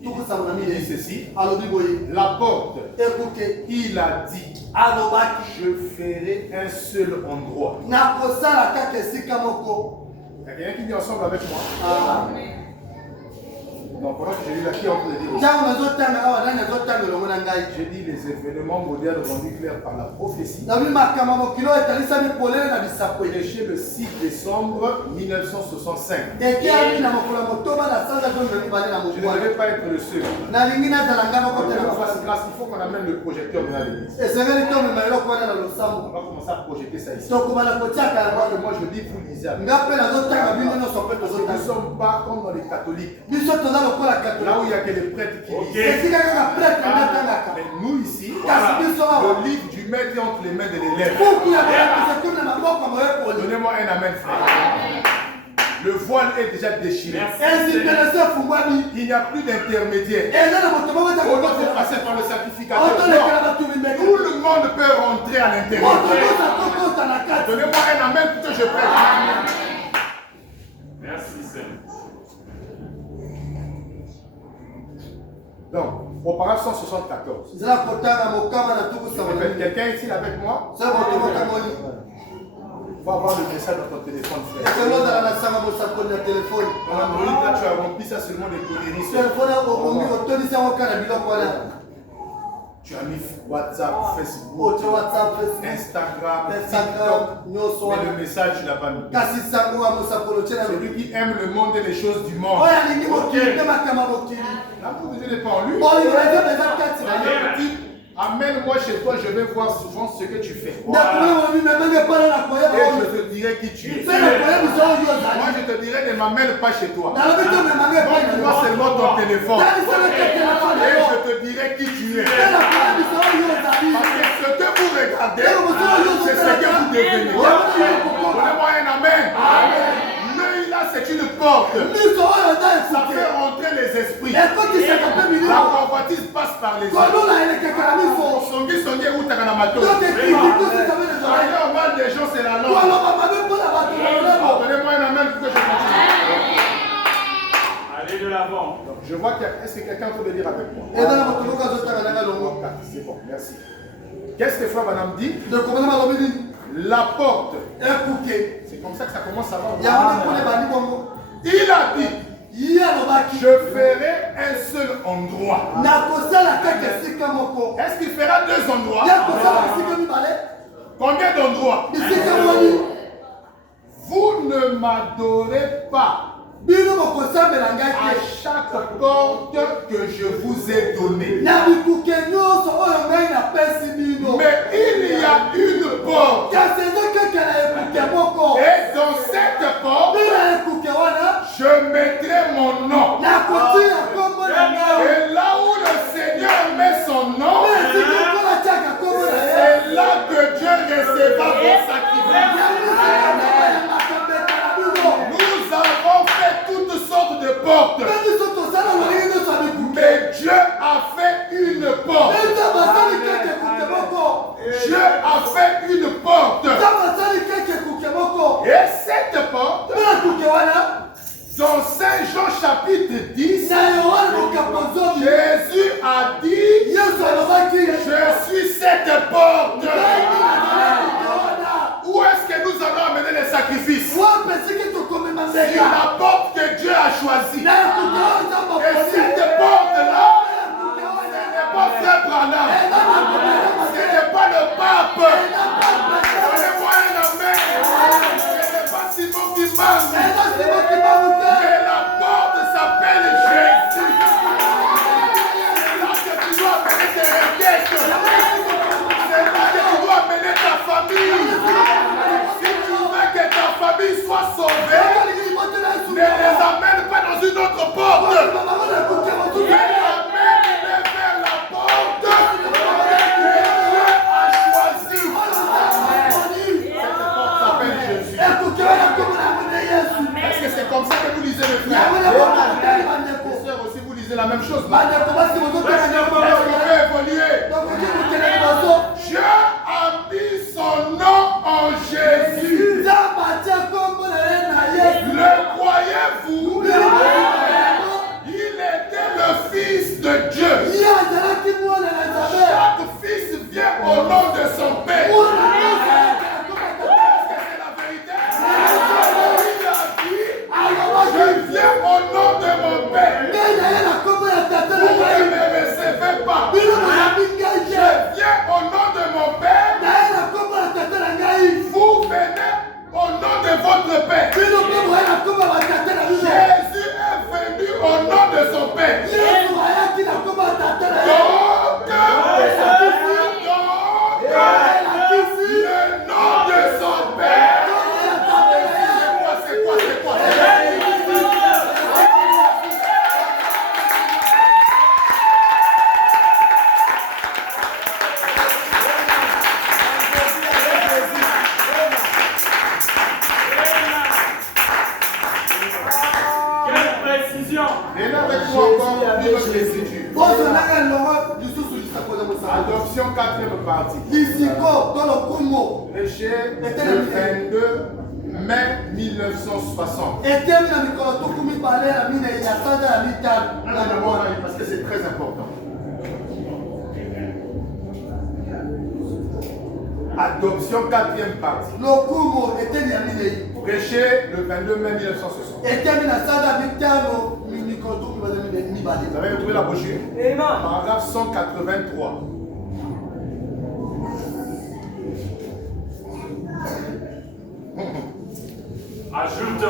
Il dit ceci. La porte, il a dit, je ferai un seul endroit. Il y a quelqu'un qui vit ensemble avec moi? Non, pendant que je lis là, qui est en train de dire aussi? J'ai dit les événements modernes rendus clairs par la prophétie. Prêché le 6 décembre 1965. Je ne devais pas être le seul. On va faire grâce, il faut qu'on amène le projecteur dans l'église. On va commencer à projeter ça ici. Moi je dis, vous lisez. Nous ne sommes pas comme dans les catholiques. Là où il n'y a que les prêtres qui lisent. Mais nous ici, le livre du maître est entre les mains de l'élève. Donnez-moi un amen, frère. Le voile est déjà déchiré. Il n'y a plus d'intermédiaire. Il faut passer par le sacrificateur. Tout le monde peut rentrer à l'intérieur. Donnez-moi un amen pour que je prenne. Merci, Seigneur. Donc, au paragraphe 174. Quelqu'un ici avec moi? Il faut avoir le message dans ton téléphone, frère. Dans Android, là, tu as rempli ça seulement des conneries. Tu as mis WhatsApp, Facebook, Instagram, TikTok, mais le message, tu n'as pas mis. Celui qui aime le monde et les choses du monde. L'amour de Dieu n'est pas en lui. Amène-moi chez toi, je vais voir souvent ce que tu fais. Et je te dirai qui tu es. Moi, je te dirai, ne m'amène pas chez toi. Montre-moi seulement ton téléphone. Et je te dirai qui tu es. Parce que ce que vous regardez, c'est ce que vous devenez. Donnez-moi un amen. L'œil là, c'est une porte. Ça fait rentrer les esprits. La convoitise passe par les yeux. Songi songi ou takanamato. On parle des gens, c'est la langue. Donnez-moi un amen pour que je continue. Allez de l'avant. Je vois qu'il y a... Est-ce que quelqu'un peut me dire avec moi? C'est bon, merci. Qu'est-ce que Frère Banam dit? La porte. C'est comme ça que ça commence à voir. Il a dit, je ferai un seul endroit. Est-ce qu'il fera deux endroits? Combien d'endroits? Vous ne m'adorez pas à chaque porte que je vous ai donnée. Mais il y a une porte. Et dans cette porte, je mettrai mon nom. Et là où le Seigneur met son nom, c'est là que Dieu recevra vos sacrifices. Nous avons fait toutes sortes de portes. Mais Dieu a fait une porte. Dieu a fait une porte. Et cette porte, dans Saint Jean chapitre 10, Jésus a dit, je suis cette porte. Où est-ce que nous allons amener les sacrifices? C'est la porte que Dieu a choisie. Et cette porte-là, ce n'est pas Frère Branham. Ce n'est pas le pape. Donnez-moi un amen. Ce n'est pas Simon qui manque. Mais la porte s'appelle Jésus. C'est là que tu dois amener tes requêtes. C'est là que tu dois amener ta famille. Si tu veux que ta famille soit sauvée, ne les amène pas dans une autre porte. Mais amène-les vers la porte que Dieu a choisie. Cette porte s'appelle Jésus. Est-ce que c'est comme ça que vous lisez le frère? Les sœurs aussi, vous lisez la même chose. Est-ce qu'on peut évoluer? Dieu a mis son nom en Jésus. Le croyez-vous? Il était le Fils de Dieu. Chaque fils vient au nom de son Père. Est-ce que c'est la vérité? Il a dit, je viens au nom de mon Père. Vous ne me recevez pas. Je viens au nom de mon Père. Vous venez au nom de votre Père. Jésus est venu au nom de son Père. Le nom de son Père. C'est quoi? précision. Venez avec moi encore pour notre écriture. Adoption 4e partie. Péché le 22 mai 1960. Parce que c'est très important. Adoption 4e partie. Prêché le 22 mai 1960. Vous avez retrouvé la brochure? Paragraphe 183. Ajoute.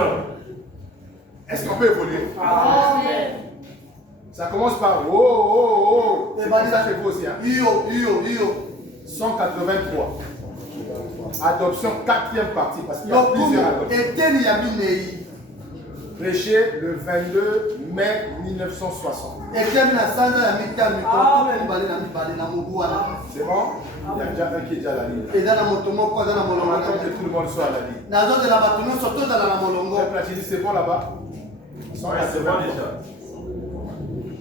Est-ce qu'on peut évoluer? Amen. Ça commence par oh, oh, oh. C'est pas ça chez vous aussi. Hein? 183. Adoption 4e partie. Parce qu'il y a plusieurs adoptions. Prêché le 22 mai 1960. C'est bon? Il y a déjà un qui est déjà à la ligne. On attend que tout le monde soit à la ligne. C'est bon là-bas? 183.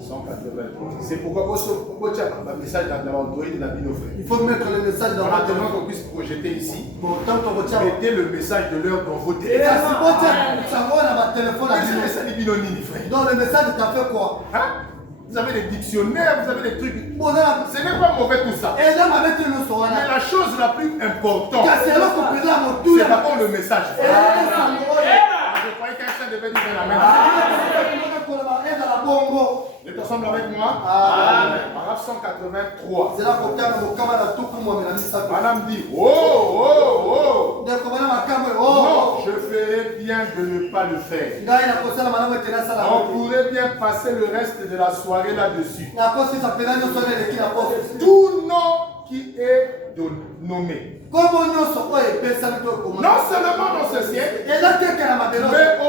183. C'est pourquoi tu as un message dans Android et dans Binofré. Il faut mettre le message dans Android. Maintenant qu'on puisse projeter ici. Mettez le message de l'heure dans vos téléphones. Dans le message, tu as fait quoi? Hein? Vous avez des dictionnaires, vous avez des trucs. Ce n'est pas mauvais tout ça. Mais la chose la plus importante, c'est d'abord le message. Je croyais qu'un devait dire la même. Vous êtes ensemble avec moi? Amen. Paragraphe 183. Madame dit oh, oh, oh. Non, je ferais bien de ne pas le faire. On pourrait bien passer le reste de la soirée là-dessus. Tout nom qui est nommé. Non seulement dans ce siècle, mais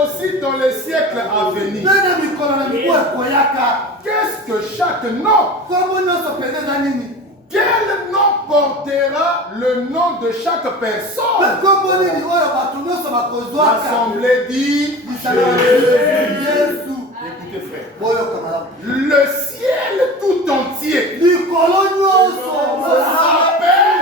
aussi dans les siècles à venir. Qu'est-ce que chaque nom? Quel nom portera le nom de chaque personne? L'assemblée dit Jésus. Écoutez frère, le ciel tout entier s'appelle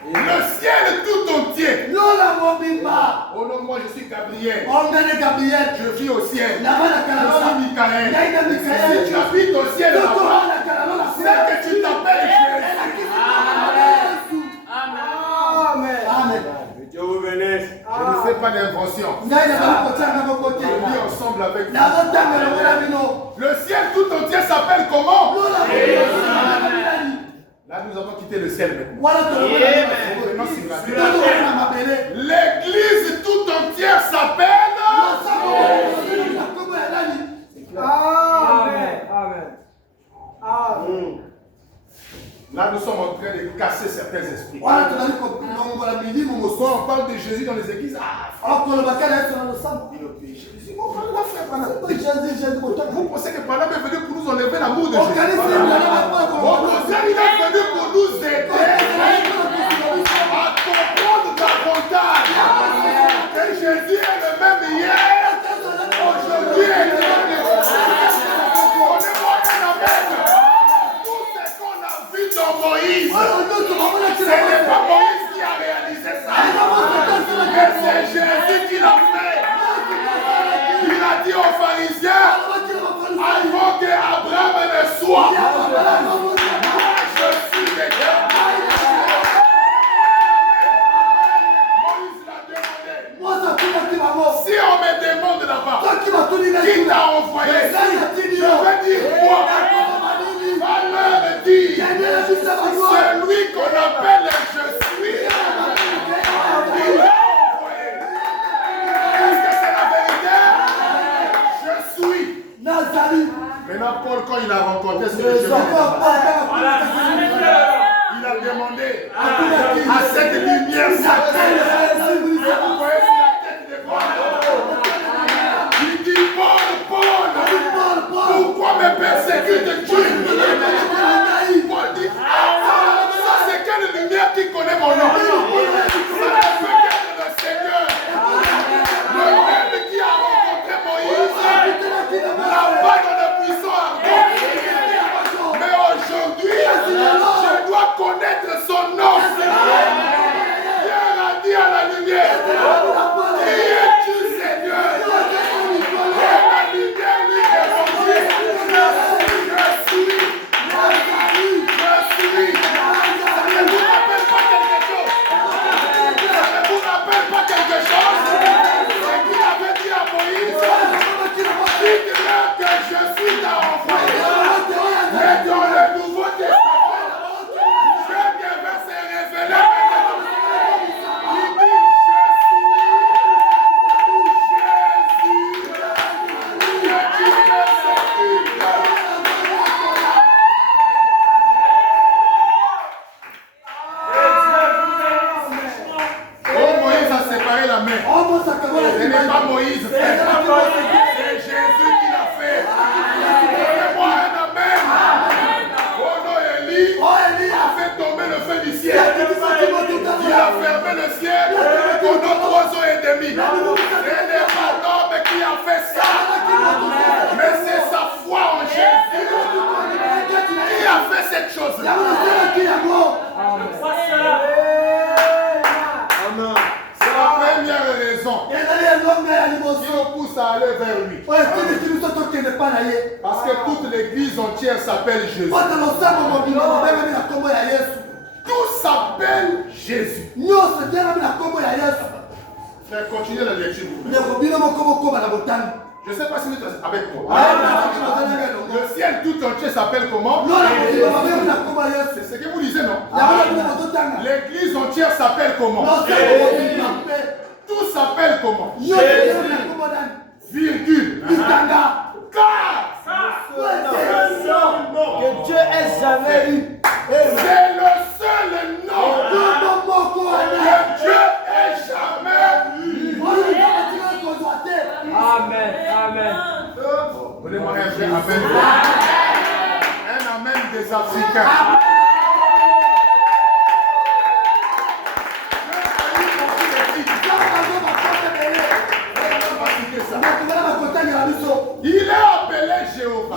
le ciel tout entier. Oh non, moi je suis Gabriel. Je vis au ciel. Je suis Michael. Si tu habites au ciel là-bas, c'est que tu t'appelles Jésus. Amen. Dieu vous bénisse. Je ne fais pas d'invention. Je vis ensemble avec vous. Le ciel tout entier s'appelle comment? Là, nous avons quitté le ciel maintenant. L'église tout entière s'appelle. Amen. Là, nous sommes en train de casser certains esprits. Quand on parle de Jésus dans les églises, vous pensez que par là, il est venu pour nous enlever l'amour de Jésus. Il est venu pour nous aider à comprendre davantage que Jésus est le même hier, aujourd'hui et demain. Donnez-moi un amen. Tout ce qu'on a vu dans Moïse, ce n'est pas Moïse qui a réalisé ça, mais c'est Jésus qui l'a fait. Il a dit aux pharisiens, avant qu'Abraham ne soit, je suis déjà. Moïse l'a demandé. Si on me demande là-bas, qui t'a envoyé? Je vais dire quoi? Va leur dire, celui qu'on appelle je suis, il l'a envoyé. Est-ce que c'est la vérité? Je suis. Maintenant, Paul, quand il a rencontré ce chemin, il a demandé à cette lumière s'appelle. Vous voyez sur la tête de Paul. Il dit Paul, pourquoi me persécutes-tu? Paul dit ciel. Il a fermé le ciel pendant 3 ans et demi. Ce n'est pas l'homme qui a fait ça, mais c'est sa foi en Jésus qui a fait cette chose-là. C'est la première raison qui nous pousse à aller vers lui. Parce que toute l'église entière s'appelle Jésus. Tout s'appelle Jésus. Frère, continuez la lecture. Je ne sais pas si vous êtes avec moi. Le ciel tout entier s'appelle comment? C'est ce que vous lisez, non? L'église entière s'appelle comment? Tout s'appelle comment? Virgule. Car Que Dieu ait jamais eu. c'est le seul nom que Dieu ait jamais eu. Amen. Amen. Donnez-moi un vrai amen. Un amen des Africains. Il est appelé Jéhovah.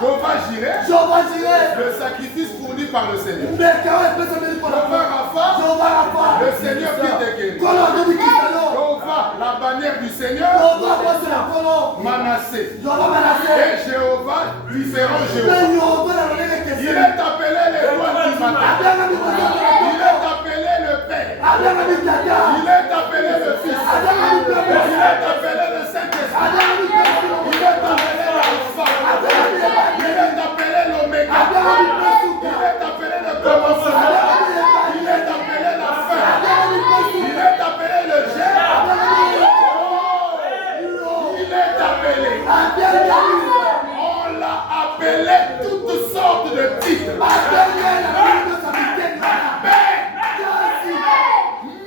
Jéhovah Jireh. Le sacrifice fourni par le Seigneur. Jéhovah Rapha. Le Seigneur qui te guérit. Jéhovah, la bannière du Seigneur. Manassé. Et Jéhovah, différent Jéhovah. Il est appelé le roi du matin. Il est appelé le Père. Il est appelé le Fils. Il est appelé le Saint-Esprit. Il est appelé l'Alpha. Il est appelé l'Oméga. Il est appelé le commencement. Il est appelé la fin. Il est appelé le germe. Il est appelé. On l'a appelé toutes sortes de titres.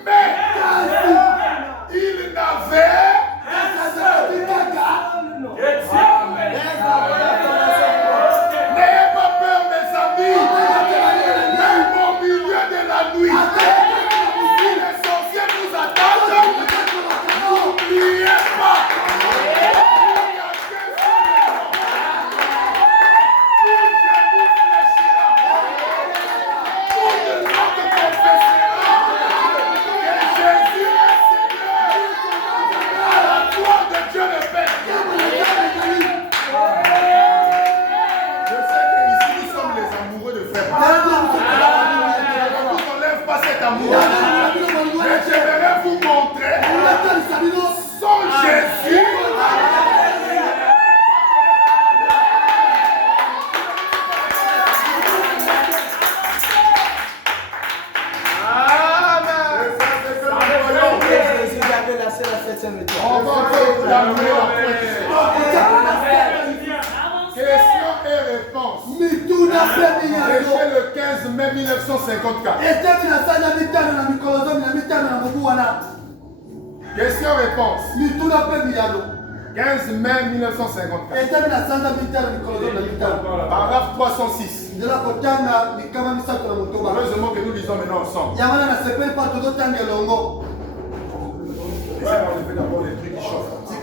Mais il n'avait n'ayez pas peur, mes amis. Même au milieu de la nuit, si les sorciers nous attendent, n'oubliez pas. Mais j'aimerais vous montrer son Jésus. On va encore l'amener la question et réponse. Péché le 15 mai 1954. Question-réponse. 15 mai 1954. Paragraphe 306. Heureusement que nous lisons maintenant ensemble. On fait d'abord les trucs qui chauffent. C'est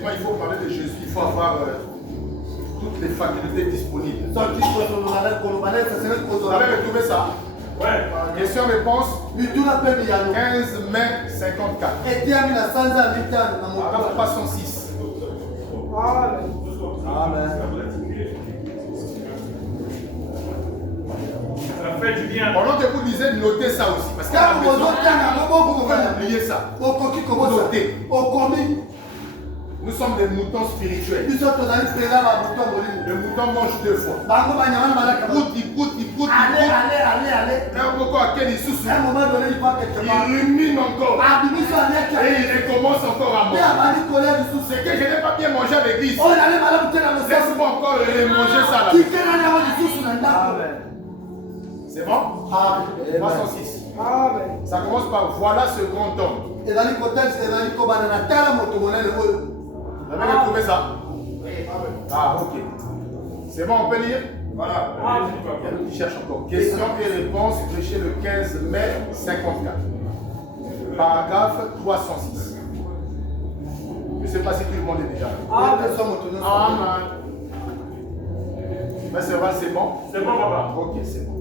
quand il faut parler de Jésus, il faut avoir toutes les facultés disponibles. Vous avez retrouvé ça? Ouais. Question-réponse. 15 mai 54. Paragraphe 306. Amen. Ça fait du bien. Pendant que vous lisez, notez ça aussi. Parce qu'à la maison, vous pouvez oublier ça. Notez. Nous sommes des moutons spirituels. Le mouton mange 2 fois. Il rumine encore. Et il recommence encore à manger. C'est que je n'ai pas bien mangé à l'église. Laisse-moi encore manger ça là. C'est bon? 306. Ça commence par voilà ce grand homme. Vous avez retrouvé ça? Ah, ok. C'est bon, on peut lire? Voilà. Il cherche encore. Question et réponse, prêché le 15 mai 54. Paragraphe 306. Je ne sais pas si tout le monde est déjà là. Amen. Mais c'est vrai, c'est bon? C'est bon, papa. Ok, c'est bon.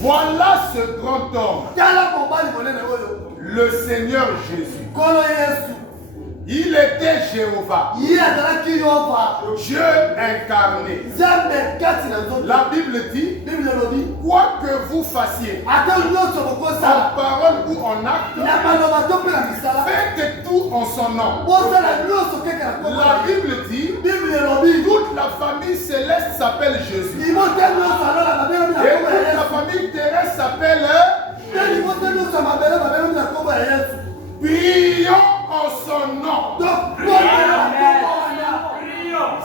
Voilà ce grand homme, le Seigneur Jésus. Il était Jéhovah, Dieu incarné. La Bible dit, quoi que vous fassiez, en parole ou en acte, faites tout en son nom. La Bible dit, toute la famille céleste s'appelle Jésus. Et toute la famille terrestre s'appelle... Prions en son nom.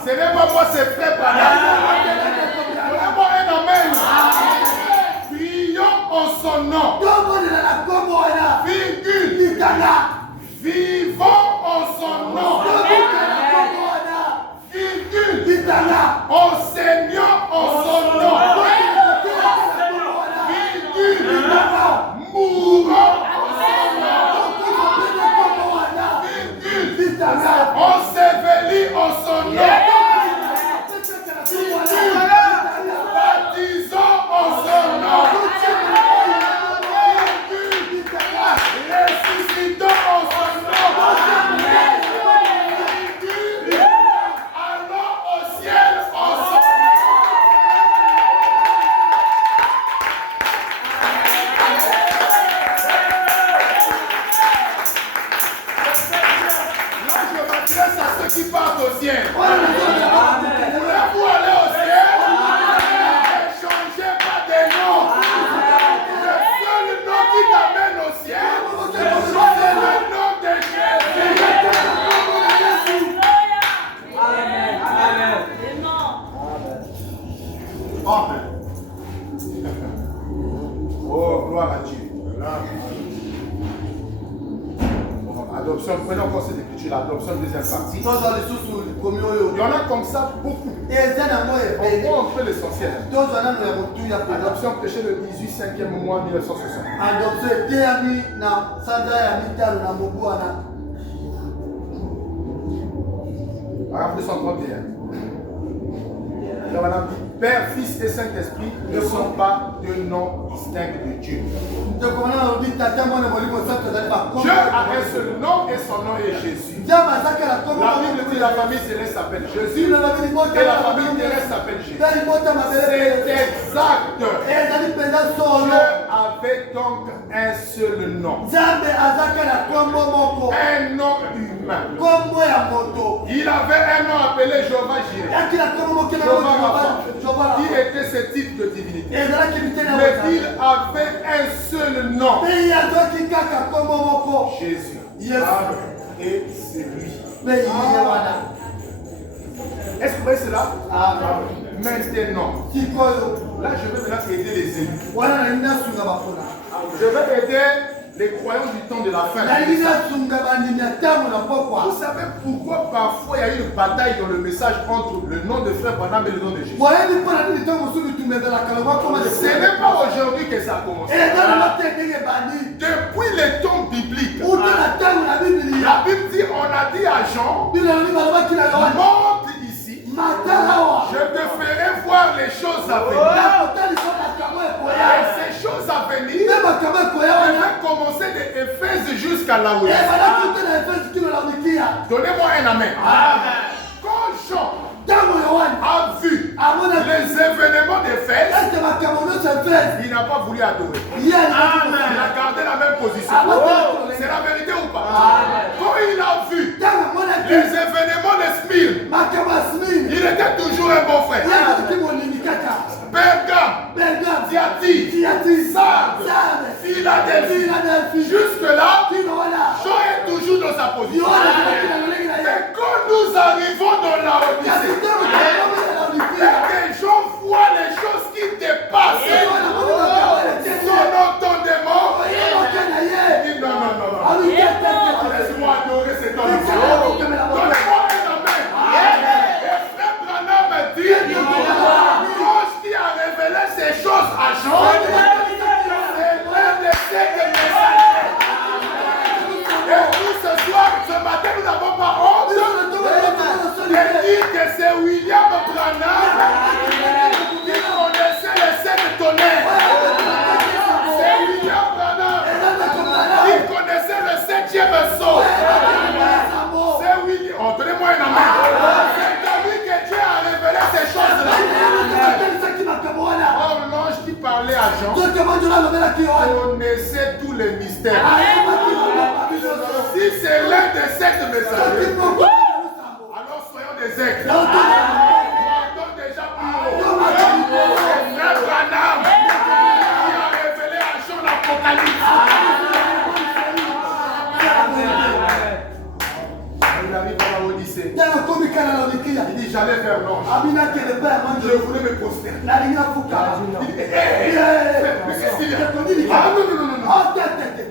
Ce n'est pas moi, c'est frère Bernard. Donnez-moi un amen. Prions en son nom. Virgule. Vivons en son nom. Virgule. Enseignons en son nom. Virgule. Mourons en son nom. Ensevelis en son nom. Baptisons en son nom. Ressuscitons en son nom. Allons au ciel en son nom. À ceux qui partent au ciel. Voulez-vous aller au ciel? Ne changez pas de nom. Le seul nom qui t'amène au ciel, c'est le nom de Jésus. Amen. Amen. Oh, gloire à Dieu. Adoption, prenons encore cette écriture, l'adoption, deuxième partie. Il y en a comme ça beaucoup. On voit un peu l'essentiel. Adoption prêchée le 18 5e mois 1960. Paragraphe 231. La madame dit, Père, Fils et Saint-Esprit ne sont pas deux noms distincts de Dieu. Dieu a un seul nom et son nom est Jésus. La Bible dit la famille céleste s'appelle Jésus et la famille terrestre s'appelle Jésus. C'est exact. Dieu avait donc un seul nom. Un nom humain. Il avait un nom appelé Jéhovah Jireh. Qui était ce type de divinité. Mais il avait un seul nom. Jésus. Et c'est lui. Est-ce que vous voyez cela? Maintenant, là je vais maintenant aider les élus. Je vais aider les croyants du temps de la fin. Vous savez pourquoi parfois il y a eu une bataille dans le message entre le nom de frère Branham et le nom de Jésus? Ce n'est pas aujourd'hui que ça a commencé. Depuis les temps bibliques, la Bible dit, on a dit à Jean, monte ici, je te ferai voir les choses à venir. Et ces choses à venir, je vais commencer de Éphèse jusqu'à la Laodicée. Donnez-moi un amen. Quand Jean a vu les événements d'Éphèse, il n'a pas voulu adorer. Il a gardé la même position. C'est la vérité ou pas? Quand il a vu les événements de Smyrne, il était toujours un bon frère. Pergame, Thyatire, Sardes, Philadelphie. Jusque-là, Jean est toujours dans sa position. Mais quand nous arrivons dans la Odyssée, et que Jean voit les choses qui dépassent son entendement, il dit non. Laisse-moi adorer cet homme. Donnez-moi un amen. Et frère Branham dit, quand je dis choses à Jean, c'est l'un des 5 messagers. Et nous, ce soir, ce matin, nous n'avons pas honte de dire que c'est William Branham qui connaissait les 7 tonnerres. C'est William Branham qui connaissait le 7e saut. C'est William. Oh, donnez-moi un amen. C'est à lui que Dieu a révélé ces choses-là. Or, l'ange qui parlait à Jean connaissait tous les mystères. Si c'est l'un des 7 messagers, alors soyons des aigles. On entend déjà plus haut. C'est frère Branham qui a révélé à Jean l'Apocalypse. Il arrive à la Odyssée. Il dit j'allais vers l'ange. Je voulais me prosterner. Il dit mais qu'est-ce qu'il y a? Ah non.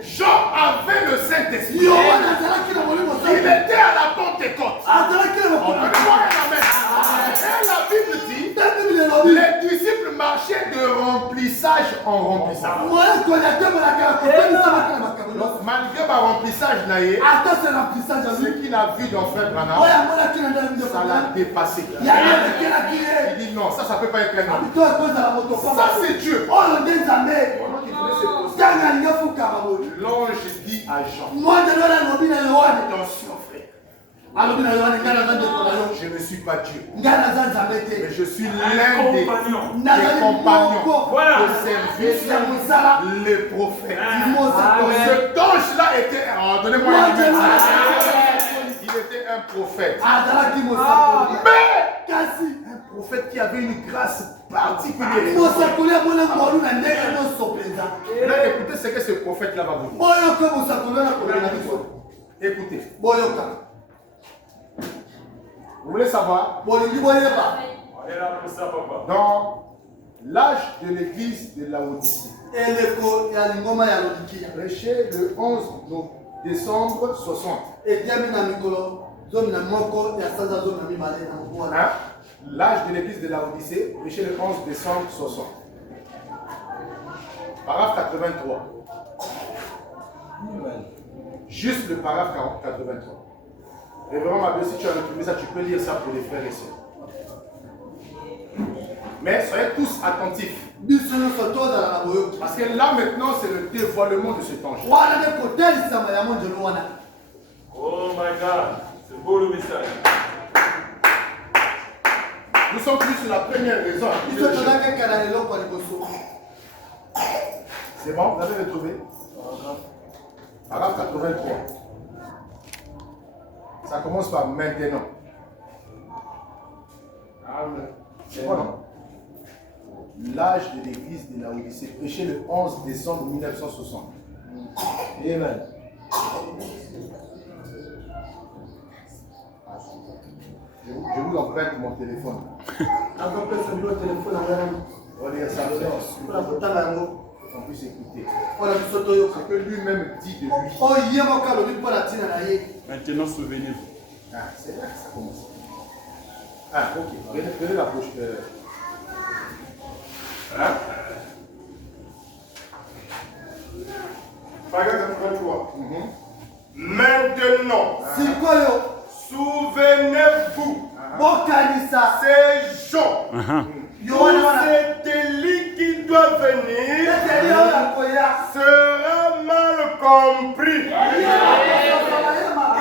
Jean avait le Saint-Esprit. Il était à la Pentecôte. Donnez-moi un amen. Et la Bible dit les disciples marchaient de remplissage en remplissage. Malgré ma remplissage, ce qu'il a vu dans Frère Branham, ça l'a dépassé. Il dit non, ça ne peut pas être un homme. Ça c'est Dieu. L'ange dit à Jean, attention frère, je ne suis pas Dieu, mais je suis l'un des compagnons de service, les prophètes. Cet ange-là était, donnez-moi une minute. Il était un prophète. Mais un prophète qui avait une grâce particulière. Là, écoutez ce que ce prophète-là va vous dire. Écoutez. Vous voulez savoir? Dans l'âge de l'église de Laodicée, prêché le 11 décembre 60. L'âge de l'église de Laodicée, prêché le 11 décembre 60. Paragraphe 83. Juste le paragraphe 83. Révérend Mabé, si tu as retrouvé ça, tu peux lire ça pour les frères et sœurs. Mais soyez tous attentifs. Parce que là maintenant, c'est le dévoilement de cet ange. Oh my God, c'est beau le message. Nous sommes plus sur la première raison. C'est bon, vous avez retrouvé? Paragraphe 83. Ça commence par maintenant. C'est bon, non? L'âge de l'église de Laodicée, prêché le 11 décembre 1960. Amen. Je vous emprunte mon téléphone. Regardez ça. On puisse écouter. Ce que lui-même dit de lui. Maintenant, souvenez-vous. Ah, c'est là que ça commence. Ah, ok. Prenez la bouche. Hein? Paragraphe 83. Maintenant, souvenez-vous, ces gens, c'est lui qui doit venir, sera mal compris.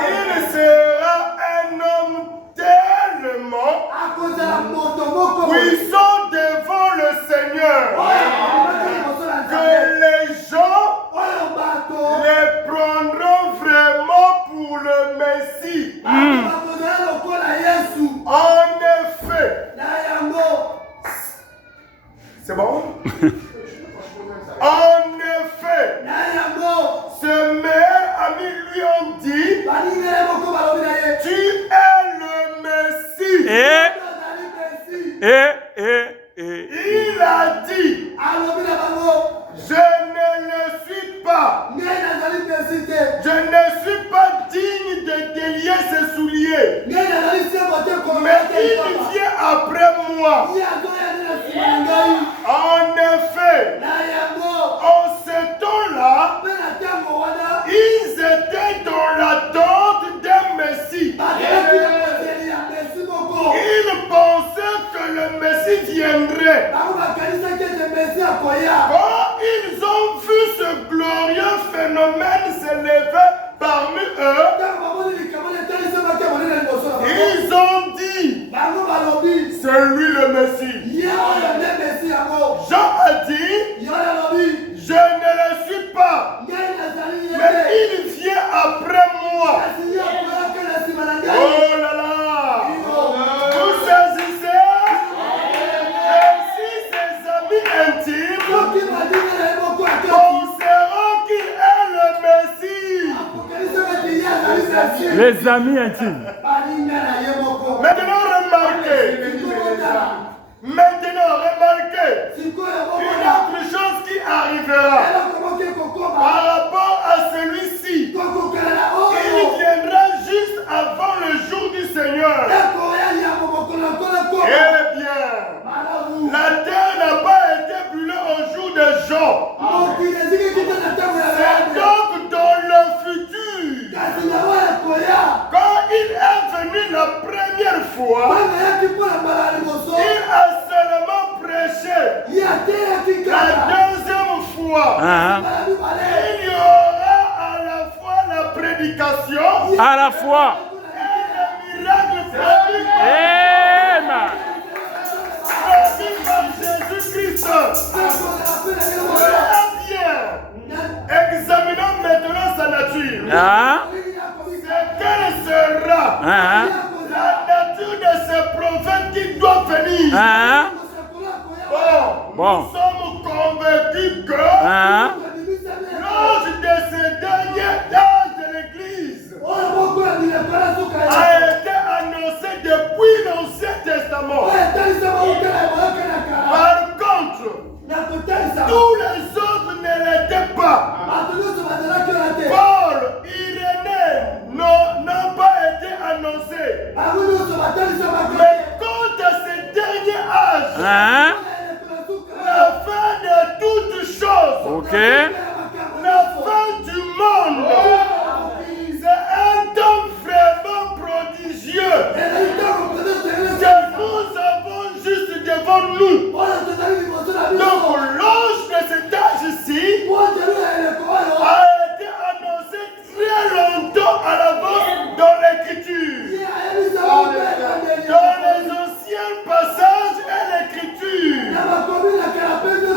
Il sera un homme tellement puissant devant le Seigneur que les gens les prendront vraiment pour le Messie. En effet, c'est bon? En effet, ses meilleurs amis lui ont dit, tu es le Messie. Il a dit, je ne le suis pas. Je ne suis pas digne de délier ses souliers. Mais il vient après moi. En effet, ils ont vu ce glorieux phénomène s'élever parmi eux, ils ont dit, c'est lui le Messie. Jean a dit, je ne le suis pas, mais il vient après moi. Oh là là! Vous saisissez? Ainsi ses amis intimes penseront qu'il est le Messie. Les amis intimes. Maintenant remarquez une autre chose qui arrivera par rapport à celui-ci. Il viendra juste avant le jour du Seigneur. Eh bien, la terre n'a pas été brûlée au jour de Jean. C'est donc dans le futur. Quand il est venu la première fois, il a seulement prêché. La deuxième fois, il y aura à la fois la prédication À la fois. et le miracle produit Amen. par Jésus-Christ. Très bien. Examinons maintenant sa nature. Quelle sera la nature de ce prophète qui doit venir? Nous sommes convaincus que l'âge de ce dernier âge de l'Église a été annoncé depuis l'Ancien Testament. Par contre, tous les autres ne l'étaient pas. Paul, Irénée n'ont pas été annoncés. Mais quant à ce dernier âge, la fin de toutes choses, la fin du monde, c'est un temps vraiment prodigieux que nous avons juste devant nous. Donc l'âge de cet âge-ci a été annoncé très longtemps à l'avance dans l'Écriture. Dans les anciens passages et l'Écriture,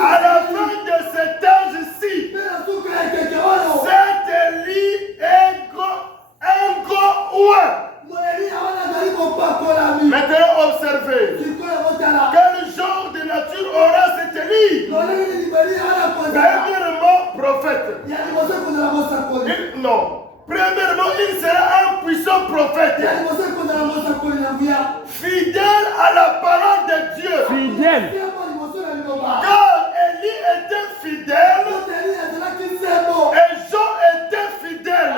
à la fin de cet âge-ci, cet Élie est un gros ouin. Maintenant observez, quel genre de nature aura cet Élie? Premièrement, prophète. Non. Premièrement, il sera un puissant prophète. Fidèle à la parole de Dieu. Fidèle. Car Élie était fidèle et Jean était fidèle.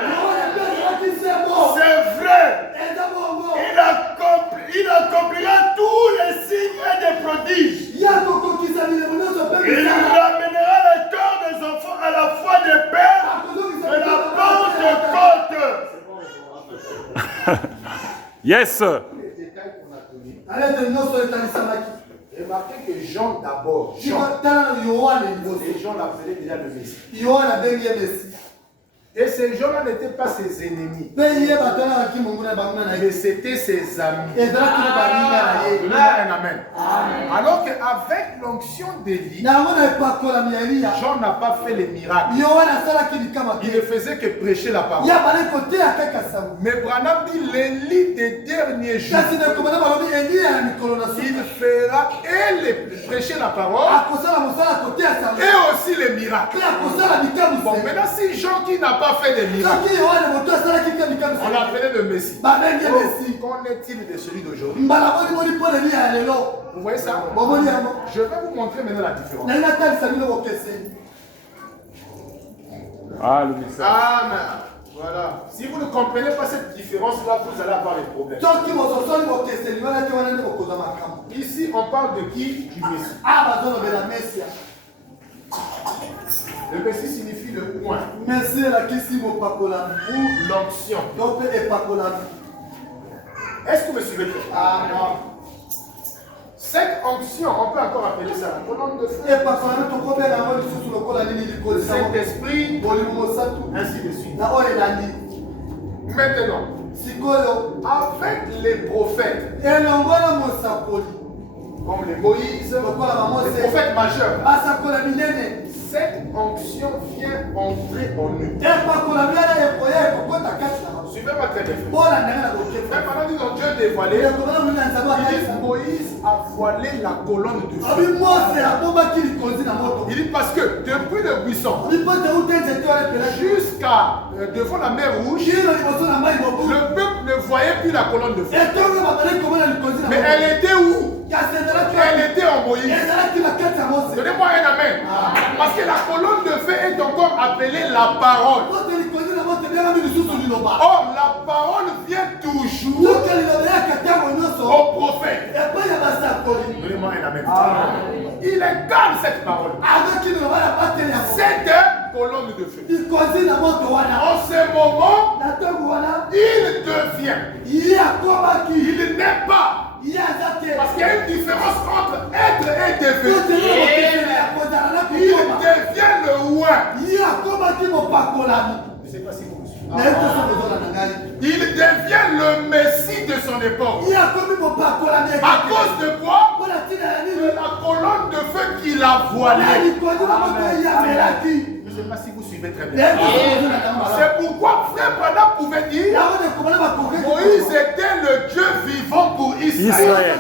C'est vrai. Il accomplira tous les signes et des prodiges. Il ramènera le cœur des enfants à la foi des pères et la Pentecôte. Yes. Remarquez que Jean d'abord, les gens l'appelaient déjà le Messie. Et ces gens-là n'étaient pas ses ennemis, mais c'était ses amis. Amen. Alors qu'avec l'onction d'Élie, Jean n'a pas fait les miracles. Il ne faisait que prêcher la parole. Mais Branham dit l'Élie des derniers jours, il fera et prêcher la parole et aussi les miracles. Bon, maintenant si Jean qui n'a pas fait des miracles, on l'appelait le Messie. Qu'en est-il de celui d'aujourd'hui? Vous voyez ça? Je vais vous montrer maintenant la différence. Amen. Voilà. Si vous ne comprenez pas cette différence-là, vous allez avoir des problèmes. Ici, on parle de qui? Du Messie. Le Messie signifie le point ou l'onction. Est-ce que vous me suivez? Cette onction, on peut encore appeler ça la colonne de feu. Saint-Esprit, ainsi de suite. Maintenant, avec les prophètes, comme les Moïse, les prophètes majeurs, cette onction vient entrer en nous. Suivez-moi très bien. Même pendant qu'ils ont Dieu dévoilé, il dit Moïse a voilé la colonne de feu. Il dit parce que depuis le buisson jusqu'à devant la mer Rouge, le peuple ne voyait plus la colonne de feu. Mais elle était où? Elle était en Moïse. Donnez-moi un amen. Parce que la colonne de feu est encore appelée la parole. Or, la parole vient toujours au prophète. Donnez-moi un amen. Il incarne cette parole. Cette colonne de feu. En ce moment, il devient. Il n'est pas. Parce qu'il y a une différence entre être et devenir. Il devient le roi. Je ne sais pas si vous me suivez. Il devient le Messie de son époque. À cause de quoi? De la colonne de feu qu'il a voilée. Je ne sais pas si vous suivez très bien. C'est pourquoi Frère Branham pouvait dire Moïse était le Dieu vivant pour Israël.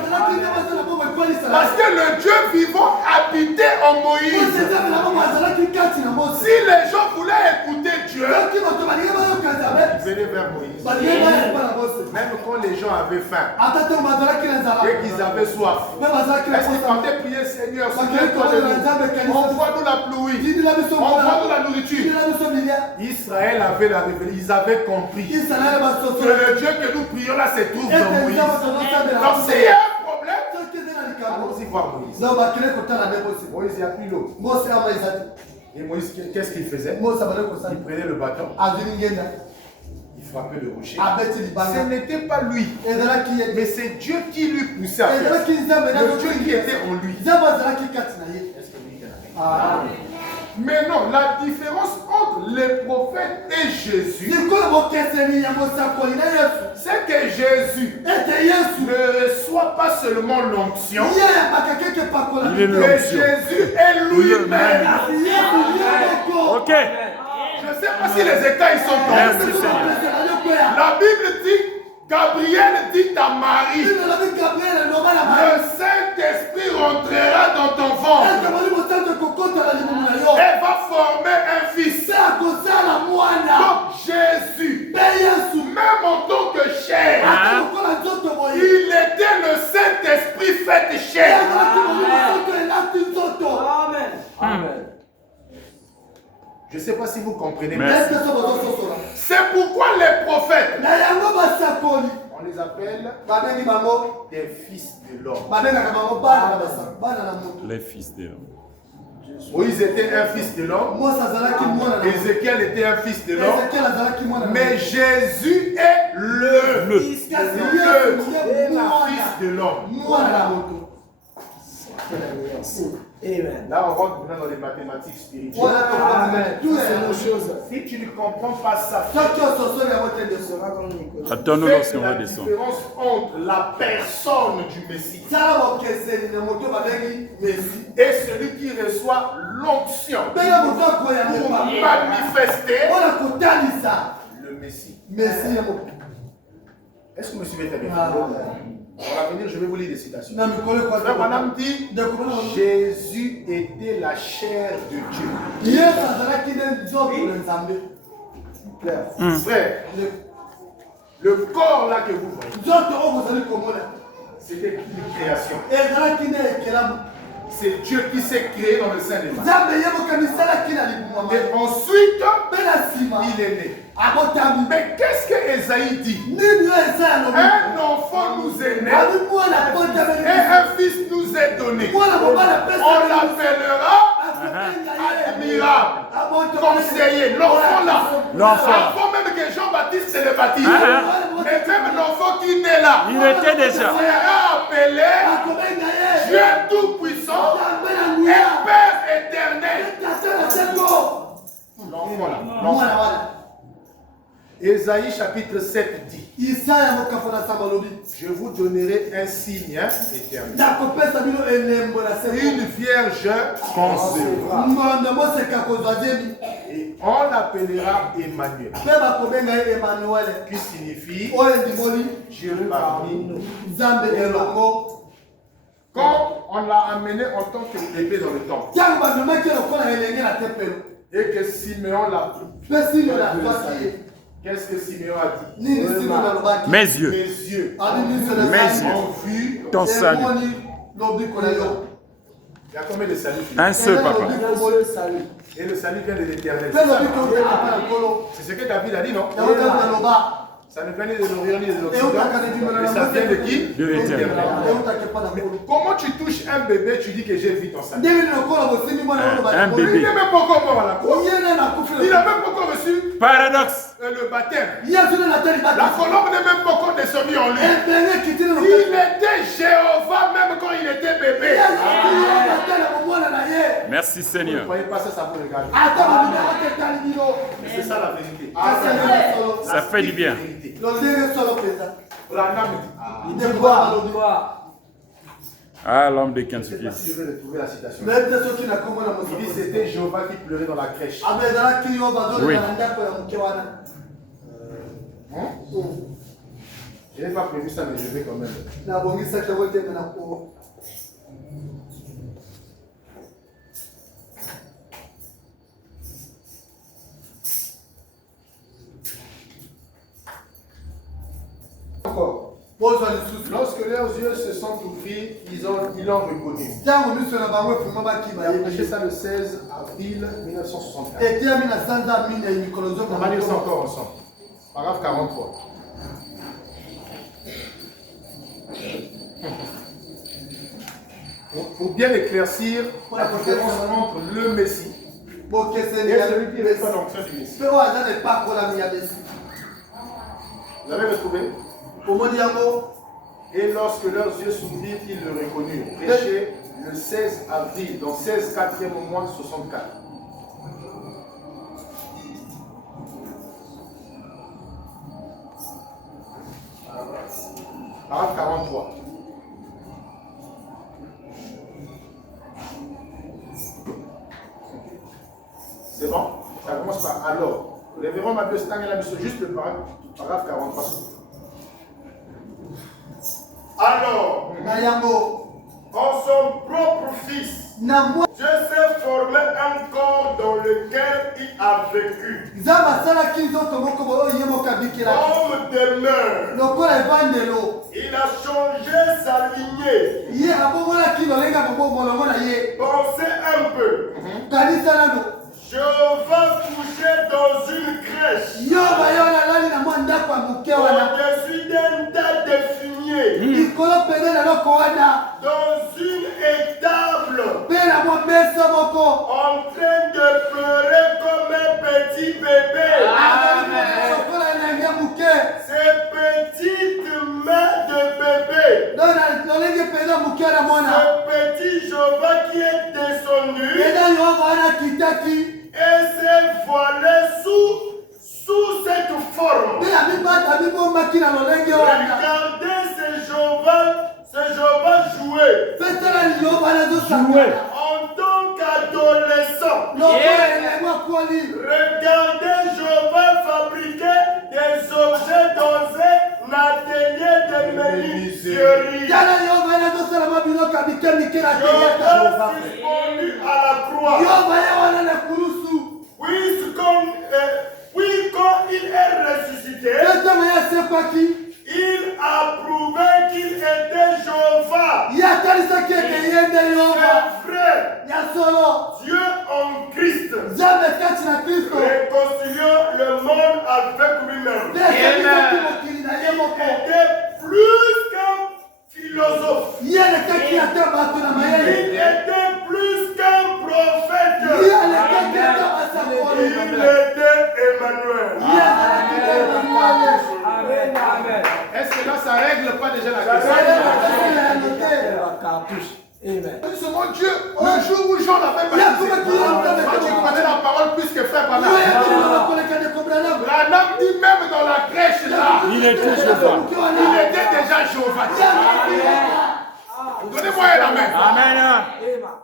Parce que le Dieu vivant habitait en Moïse. Si les gens voulaient écouter Dieu, ils venaient vers Moïse. Même quand les gens avaient faim et qu'ils avaient soif, est-ce qu'ils partaient prier Seigneur, envoie-nous la pluie, envoie-nous la nourriture. Israël avait la révélation, ils avaient compris que le Dieu que nous prions là se trouve dans Moïse. Donc s'il y a un problème, allons-y voir Moïse. Moïse, il n'y a plus l'eau. Et Moïse, qu'est-ce qu'il faisait? Il prenait le bâton, il frappait le rocher. Ce n'était pas lui, mais c'est Dieu qui lui poussait à faire. Le Dieu qui était en lui. Mais non, la différence entre les prophètes et Jésus, c'est que Jésus ne reçoit pas seulement l'onction, mais Jésus est lui-même. Ok. Je ne sais pas si les écailles sont tombés. La Bible dit, Gabriel dit à Marie, le Saint-Esprit rentrera dans ton ventre et va former un fils. Donc Jésus, même en tant que chair, il était le Saint-Esprit fait chair. Amen. Amen. Je ne sais pas si vous comprenez. Merci. C'est pourquoi les prophètes, on les appelle des fils de l'homme. Les fils de l'homme. Moïse était un fils de l'homme. Ézéchiel était un fils de l'homme. Mais Jésus est le fils de l'homme. Amen. Là, on rentre maintenant dans les mathématiques spirituelles. Amen. Si tu ne comprends pas ça, Attends-nous fais lorsqu'on va la descendre. différence entre la personne du Messie et celui qui reçoit l'onction pour manifester le Messie. Est-ce que vous me suivez très bien? On va venir, je vais vous lire des citations. Frère Branham dit Jésus était la chair de Dieu. Frère, le corps là que vous voyez, c'était une création. C'est Dieu qui s'est créé dans le sein des mains. Et ensuite, il est né. Mais qu'est-ce que Esaïe dit? Un enfant nous est né et un fils nous est donné. On l'appellera admirable, conseiller, l'enfant là. L'enfant même que Jean-Baptiste le baptise. Mais même l'enfant qui naît là, Il était déjà. sera appelé Dieu tout-puissant et Père éternel. L'enfant là. Ésaïe chapitre 7 dit, je vous donnerai un signe éternel. Une vierge concevra. Et on l'appellera Emmanuel. Qui signifie Dieu parmi nous. Quand on l'a amené en tant que bébé dans le temple, et que Simeon l'a pris, qu'est-ce que Simeon a dit? Mes yeux. Mes yeux ont vu ton salut. Il y a combien de saluts? Un seul, papa. Et le salut vient de l'Éternel. C'est ce que David a dit, non? Ça ne vient ni de l'Orient ni de l'Occident. Mais ça vient de qui? De l'Éternel. Comment tu touches un bébé, tu dis que j'ai vu ton salut? Un Il bébé. n'est même pas encore mort à la croix. Il n'a même pas encore reçu Paradoxe. le baptême. La colombe n'est même pas encore descendue en lui. Il était Jéhovah même quand il était bébé. Merci Vous ne Seigneur. croyez pas ça, ça vous regarde. Mais c'est ça la vérité. Ça fait du bien. Branham dit. Ah, l'homme de Je ne sais pas Kentucky. si je vais retrouver la citation. Il dit c'était Jéhovah qui pleurait dans la crèche. Oui. Je n'ai pas prévu ça, mais je vais quand même. Encore. Lorsque leurs yeux se sont ouverts, ils l'ont reconnu. Il a prêché ça le 16 avril 1964. On va lire ça encore ensemble. Paragraphe 43. Pour bien éclaircir la différence entre le Messie et celui qui n'est pas l'onction du Messie. Vous avez retrouvé? Et lorsque leurs yeux s'ouvrirent, ils le reconnurent. Prêché le 16 avril, donc 16 4e mois de 64. Paragraphe 43. C'est bon? Ça commence par alors. Le révérend Mathieu Stang a mis juste le paragraphe 43. Alors, en son propre fils, Dieu s'est formé un corps dans lequel il a vécu. Comme demeure, il a changé sa lignée. Pensez un peu. Je vais coucher dans une crèche. Au-dessus d'un tas de fumier. Dans une étable. En train de pleurer comme un petit bébé. Ces petites mains de bébé. Ce petit Jéhovah qui est descendu. Et s'est voilé sous cette forme. Regardez ce Jéhovah jouer. En tant qu'adolescent. Regardez Jéhovah fabriquer des objets dans un atelier de menuiserie. Jéhovah suspendu à la croix. Oui, quand il est ressuscité, il a prouvé qu'il était Jéhovah. C'est vrai. Dieu en Christ. Réconciliant le monde avec lui-même. Il était plus qu'un philosophe. Il était plus qu'un prophète. Il était Emmanuel. Est-ce que là, ça règle pas déjà la question? Amen. C'est mon Dieu. Le jour où Jean avait baptisé, quand tu connais la parole plus que frère Branham. Branham dit même dans la crèche là. Il était Jéhovah. Il était déjà Jéhovah. Donnez-moi un amen. Amen.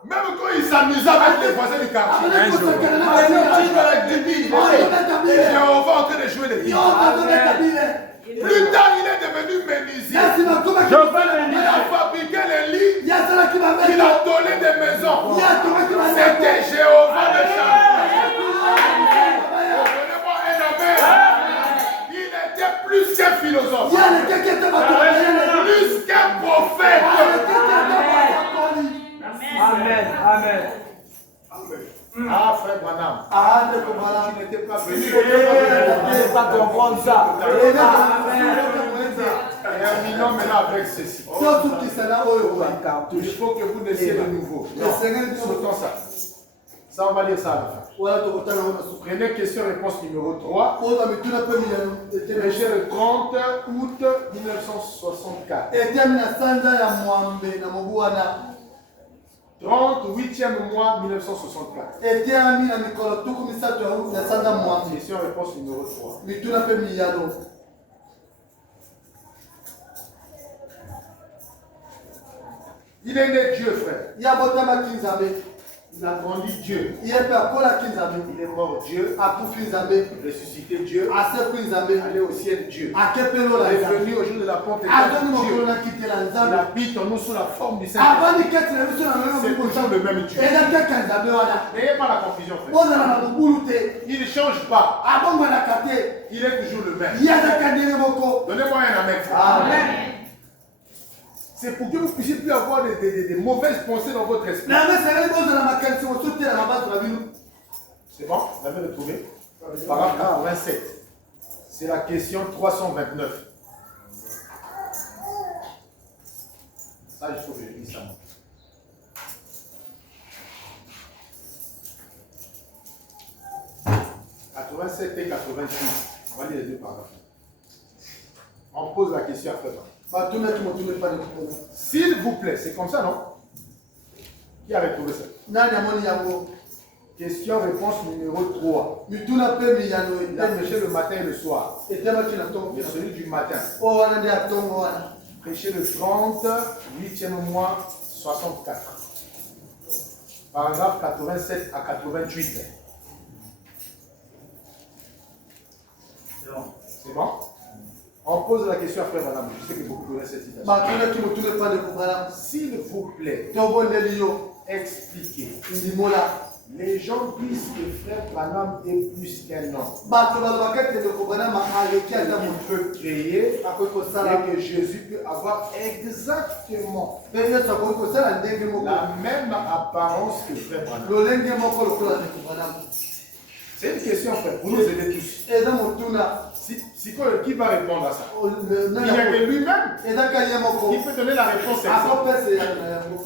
Même quand il s'amusait avec les voisins du quartier. Jéhovah en train de jouer les guitares. Plus tard, il est devenu menuisier. Il a fabriqué les lits. Il a donné des maisons. C'était Jéhovah le champion. Donnez-moi un amen. Il était plus qu'un philosophe. Plus qu'un prophète. Amen. Amen. Ah, frère Branham. Tu n'étais pas venu. Je ne peux pas comprendre ça. Terminons maintenant avec ceci. Il faut que vous laissiez de nouveau. Sautons ça. Ça, on va lire ça à la fin. Prenez question-réponse numéro 3. Prêché le 30 août 1964. 38e mois 1964. Question-réponse numéro 3. Il est né Dieu, frère. Il a grandi Dieu. Il est mort Dieu. Ressuscité Dieu. Allé au ciel Dieu. Il est venu au jour de la Pentecôte Dieu. Il habite en nous sous la forme du Saint-Esprit. C'est toujours le même Dieu. N'ayez pas la confusion, frère. Il ne change pas. Il est toujours le même. Donnez-moi un amen, frère. Amen. C'est pour que vous puissiez plus avoir des mauvaises pensées dans votre esprit. C'est bon? Vous l'avez retrouvé? Paragraphe 87. C'est la question 329. Ça, il faut que je dise ça. « 87 et 88. On va lire les deux paragraphes. On pose la question après. S'il vous plaît, c'est comme ça, non? Qui a retrouvé ça? Question-réponse numéro 3. Il a prêché le matin et le soir. Et celui du matin. Prêché le 38e mois 64. Paragraphe 87 à 88. C'est bon? On pose la question après, madame. Je sais que vous connaissez cette citation. S'il vous plaît, expliquez. Les gens disent que frère Branham est plus qu'un homme. Il peut créer et que Jésus peut avoir exactement la même apparence que frère Branham. C'est une question, frère, pour nous aider tous. Qui va répondre à ça? Il n'y a que lui-même. Il peut donner la réponse exacte.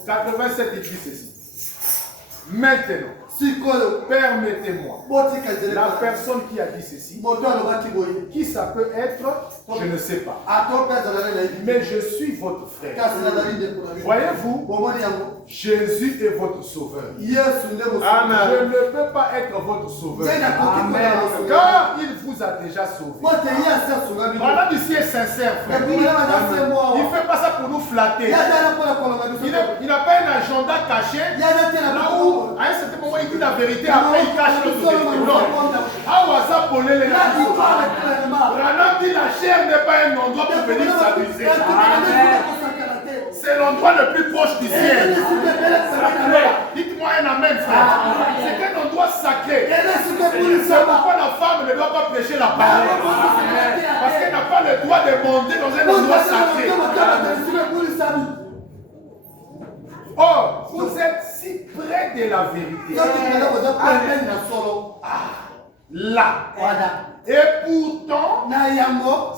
87, il dit ceci. Maintenant, permettez-moi, la personne qui a dit ceci, qui ça peut être, je ne sais pas. Mais je suis votre frère. Voyez-vous, Jésus est votre sauveur. Amen. Je ne peux pas être votre sauveur. Car il vous a déjà sauvé. Voilà ici est sincère, frère. Il ne fait pas ça pour nous flatter. Il n'a pas un agenda caché. Là où, à un certain moment, il dit la vérité, après il cache l'autre vérité. Non. Branham dit la chair n'est pas un endroit pour venir s'amuser. C'est l'endroit le plus proche du ciel. Dites-moi un amen, frère. C'est un endroit sacré. C'est pourquoi la femme ne doit pas prêcher la parole. Parce qu'elle n'a pas le droit de monter dans un endroit sacré. Or, vous êtes si près de la vérité. Là. Et pourtant,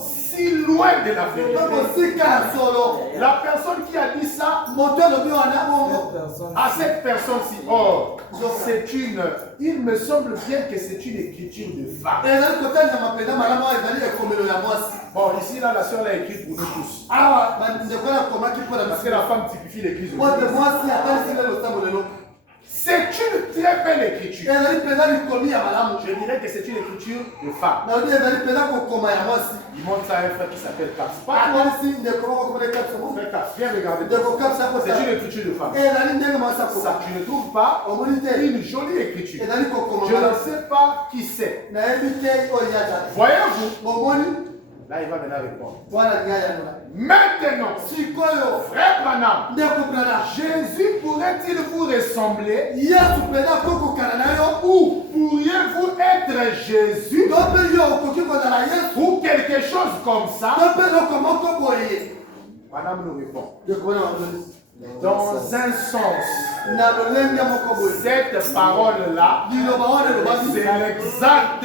si loin de la vérité. La personne qui a dit ça à cette personne-ci, or, c'est une... Il me semble bien que c'est une écriture de femme. Bon, ici, là, la soeur l'a écrit pour nous tous. Parce que la femme typifie l'église aussi. C'est une très belle écriture. Je dirais que c'est une écriture de femme. Il montre ça à un frère qui s'appelle Caps. Frère Caps, viens regarder. C'est une écriture de femme. Ça, tu ne trouves pas une jolie écriture. Je ne sais pas qui c'est. Voyez-vous? Là, il va maintenant répondre. Maintenant, frère Branham, Jésus pourrait-il vous ressembler? Ou pourriez-vous être Jésus? Ou quelque chose comme ça? Branham nous répond. Dans un sens, cette parole-là, c'est l'exact.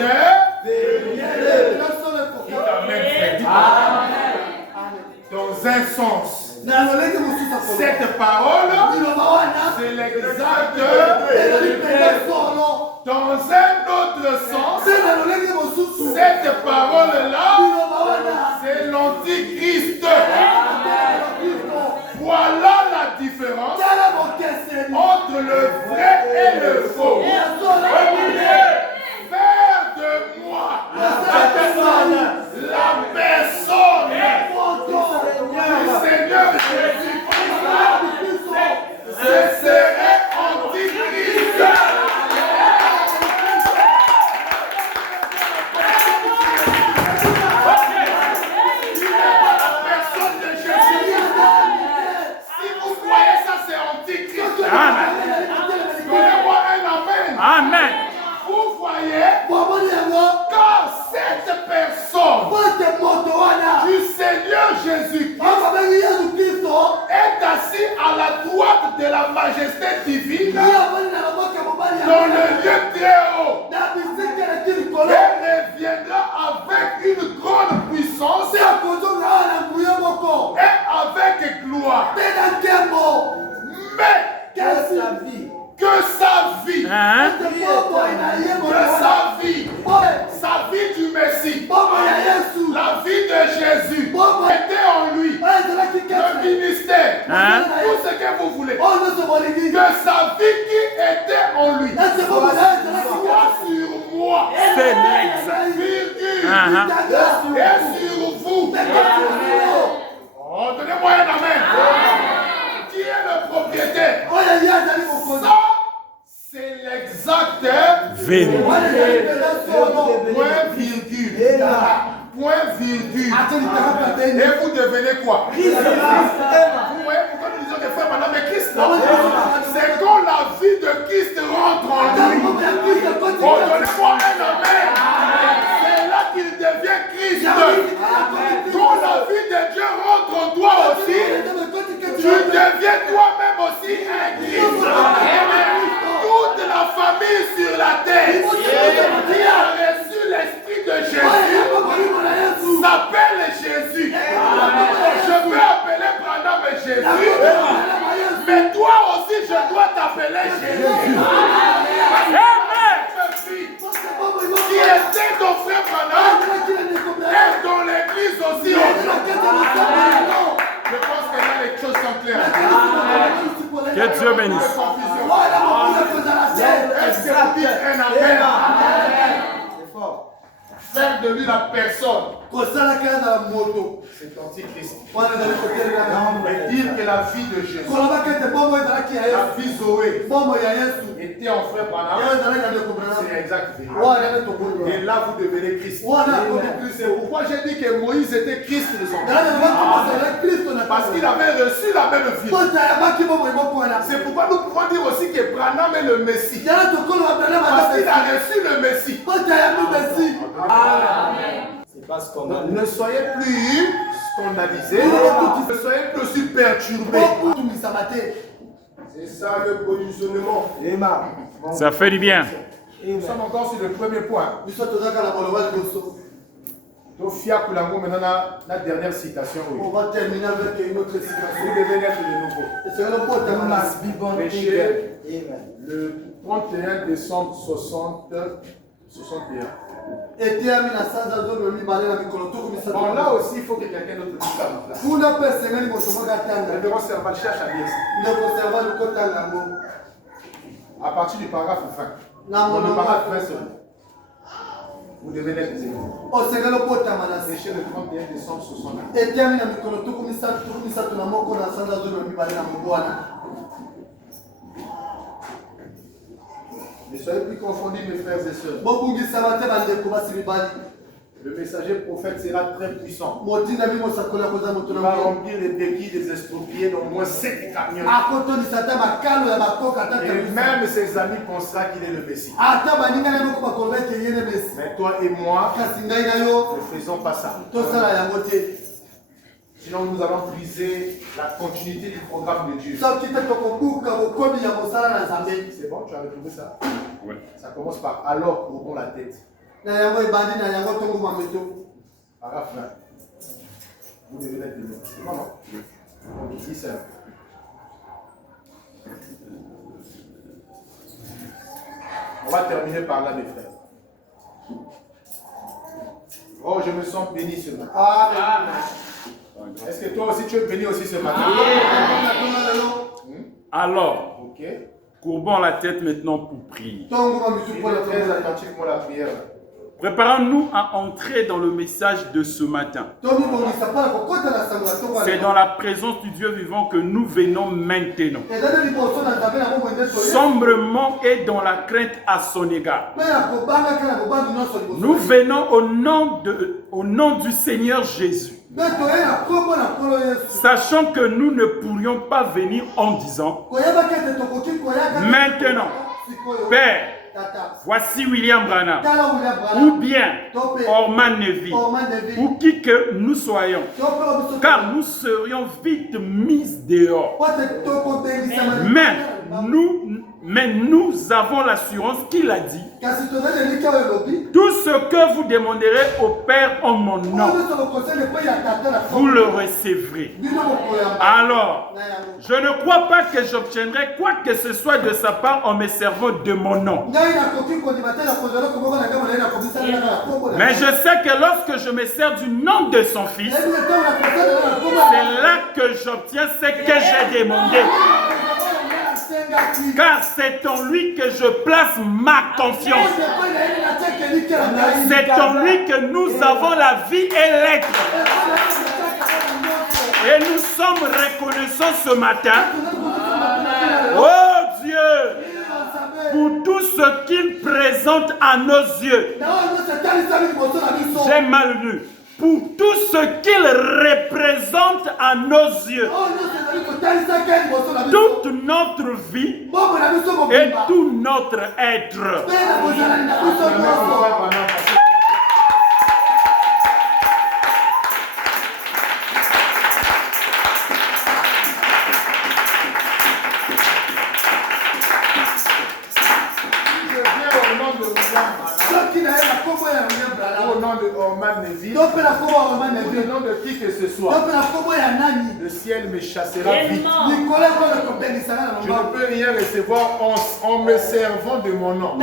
Dans un sens, cette parole, c'est l'exact. Dans un autre sens, cette parole-là, c'est l'antichrist. Voilà la différence entre le vrai et le faux. Faire de moi la personne du Seigneur Jésus-Christ, ce serait antichrist. Donnez-moi un amen. Amen. Vous voyez, quand cette personne du Seigneur Jésus-Christ est assis à la droite de la majesté divine dans le lieu très haut, elle reviendra avec une grande puissance et avec gloire. Mais que sa vie, sa vie du Messie, la vie de Jésus était en lui, le ministère, tout ce que vous voulez, que sa vie qui était en lui soit sur moi, C'est l'exact. et sur vous. Oh, donnez-moi un amen. Qui est le propriétaire? Ça, c'est l'exact. Point virgule. Point virgule. Et vous devenez quoi? Vous voyez pourquoi nous disons des frères madame, mais Christ, c'est quand la vie de Christ rentre en lui. Oh, donnez-moi un amen. C'est là qu'il devient Christ. Quand la vie de Dieu rentre en toi aussi, tu deviens toi-même aussi un Christ. Toute la famille sur la terre qui a reçu l'esprit de Jésus s'appelle Jésus. Je peux appeler Branham Jésus, mais toi aussi je dois t'appeler Jésus. Qui était ton frère Branham est dans l'église aussi. Je pense que là les choses sont claires. Que Dieu bénisse. Est-ce que vous dites un amen? Faire de lui la personne. C'est antichrist. Mais dire que la vie de Jésus, la vie Zoé, était en frère Branham, c'est exact. Et là vous devenez Christ. C'est pourquoi j'ai dit que Moïse était Christ de son temps. Parce qu'il avait reçu la même vie. C'est pourquoi nous pouvons dire aussi que Branham est le Messie. Parce qu'il a reçu le Messie. Ne soyez plus scandalisés. Ne soyez plus aussi perturbés. C'est ça le positionnement. Ça fait du bien. Nous sommes encore sur le premier point. Maintenant, la dernière citation. Oui. On va terminer avec une autre citation. Vous devez naître de nouveau. Et c'est le pot You must be born Péché, again. le 31 décembre 61. Bon, là aussi, il faut que quelqu'un d'autre dise ça. Le révérend serval cherche à dire ça. À partir du paragraphe 20. Dans le paragraphe 20 seulement. Vous devez naître de nouveau. Péché le 31 décembre 61. Ne soyez plus confondus, mes frères et sœurs. Le messager prophète sera très puissant. Il va remplir les béquilles des estropiés d'au moins 7 camions. Et même ses amis penseront qu'il est le Messie. Mais toi et moi, ne faisons pas ça. Sinon, nous allons briser la continuité du programme de Dieu. C'est bon, tu as retrouvé ça? Oui. Ça commence par alors courbons la tête. Paragraphe 20. Vous devez être de nous. C'est comment? Donc, ici, c'est on va terminer par là, mes frères. Oh, je me sens béni ce matin. Amen. Est-ce que toi aussi tu es béni aussi ce matin? Alors, Ok. courbons la tête maintenant pour prier. Suivez très attentivement la prière. Préparons-nous à entrer dans le message de ce matin. C'est dans la présence du Dieu vivant que nous venons maintenant. Sombrement et dans la crainte à son égard. Nous venons au nom du Seigneur Jésus. Sachant que nous ne pourrions pas venir en disant: maintenant, Père, voici William Branham, ou bien Orman Neville, ou qui que nous soyons, car nous serions vite mis dehors. Mais nous avons l'assurance qu'il a dit: tout ce que vous demanderez au Père en mon nom, vous le recevrez. Alors, je ne crois pas que j'obtiendrai quoi que ce soit de sa part en me servant de mon nom. Mais je sais que lorsque je me sers du nom de son Fils, c'est là que j'obtiens ce que j'ai demandé. Car c'est en lui que je place ma confiance. C'est en lui que nous avons la vie et l'être. Et nous sommes reconnaissants ce matin, oh Dieu, pour tout ce qu'il présente à nos yeux. J'ai mal lu. Pour tout ce qu'il représente à nos yeux, toute notre vie et tout notre être. Au nom de Orman Neville, ou le nom de qui que ce soit, le ciel me chassera vite. Je ne peux rien recevoir en me servant de mon nom.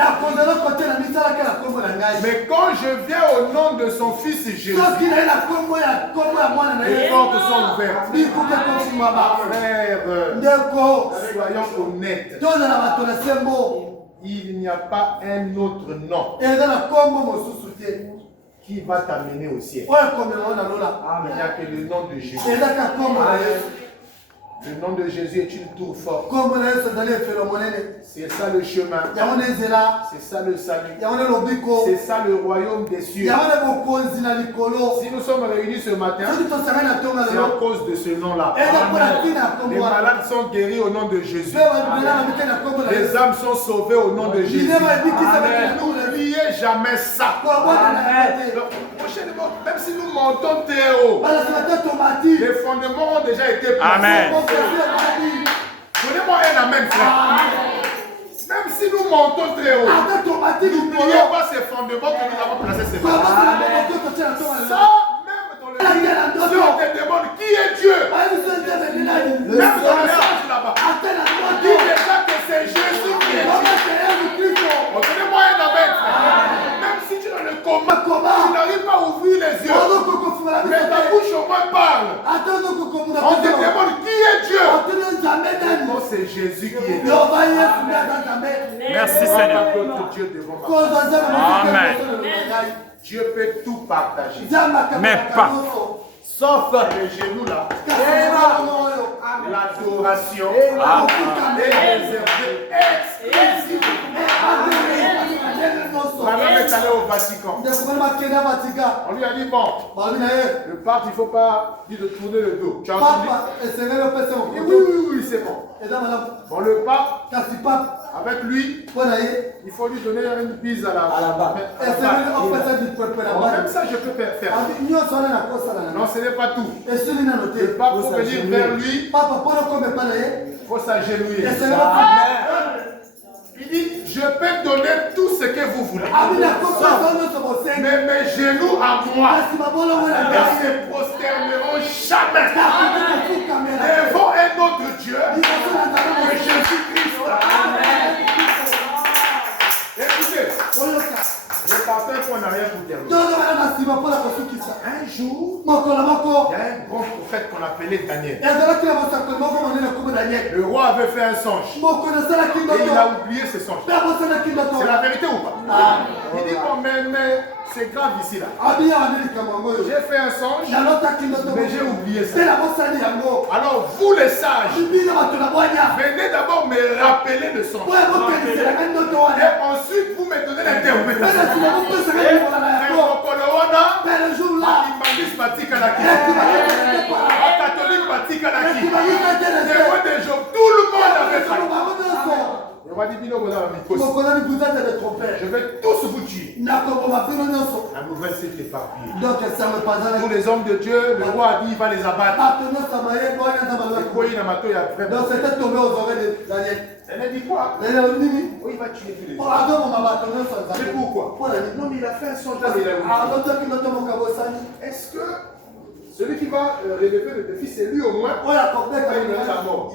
Mais quand je viens au nom de son Fils Jésus, les portes sont ouvertes. Frères, soyons honnêtes. Il n'y a pas un autre nom qui va t'amener au ciel. Il n'y a que le nom de Jésus. Le nom de Jésus est une tour forte. C'est ça le chemin. C'est ça le salut. C'est ça le royaume des cieux. Si nous sommes réunis ce matin, c'est à cause de ce nom-là. Les malades sont guéris au nom de Jésus. Les âmes sont sauvées au nom de Jésus. N'oubliez jamais ça. Donc, prochainement, même si nous montons très haut, les fondements ont déjà été placés. Amen. Donnez-moi un amen, frère. Même si nous montons très haut, n'oubliez pas ces fondements que nous avons placés. Ça On te demande qui est Dieu. Non, c'est Jésus qui est Dieu. Merci Seigneur. Notre Dieu devant ma Amen. Dieu peut tout partager. Mais pas. Sauf les genoux là. L'adoration est réservée exclusivement. Madame est allée au Vatican. On lui a dit bon, le pape, il ne faut pas lui de tourner le dos. Tu as entendu? Oui, c'est bon. Bon, le pape, avec lui, il faut lui donner une bise à la barre. Même ça, je peux faire. Non, ce n'est pas tout. Le pape, pour venir vers lui, il faut s'agenouiller. Il dit, je peux donner tout ce que vous voulez. Mais mes genoux à moi ne se prosterneront jamais devant un autre Dieu que Jésus-Christ. Écoutez, je partais pour en arrière pour terminer. Un jour, il y a un grand prophète qu'on appelait Daniel. Le roi avait fait un songe. Et il a oublié ce songe. C'est la vérité ou pas? Il dit, bon, mais c'est grave ici là. J'ai fait un songe, mais j'ai oublié ça. Alors vous les sages, venez d'abord me rappeler le songe. Et ensuite vous me donnez l'interprétation. Tout le monde avait ça. Je vais tous vous tuer. La nouvelle s'est éparpillée. Tous les hommes de Dieu, le roi a dit il va les abattre. Elle a dit quoi? Oui, il va tuer tous les hommes. Mais pourquoi? Non, mais il a fait un songe. Est-ce que celui qui va relever le défi, c'est lui au moins? Il va la mort.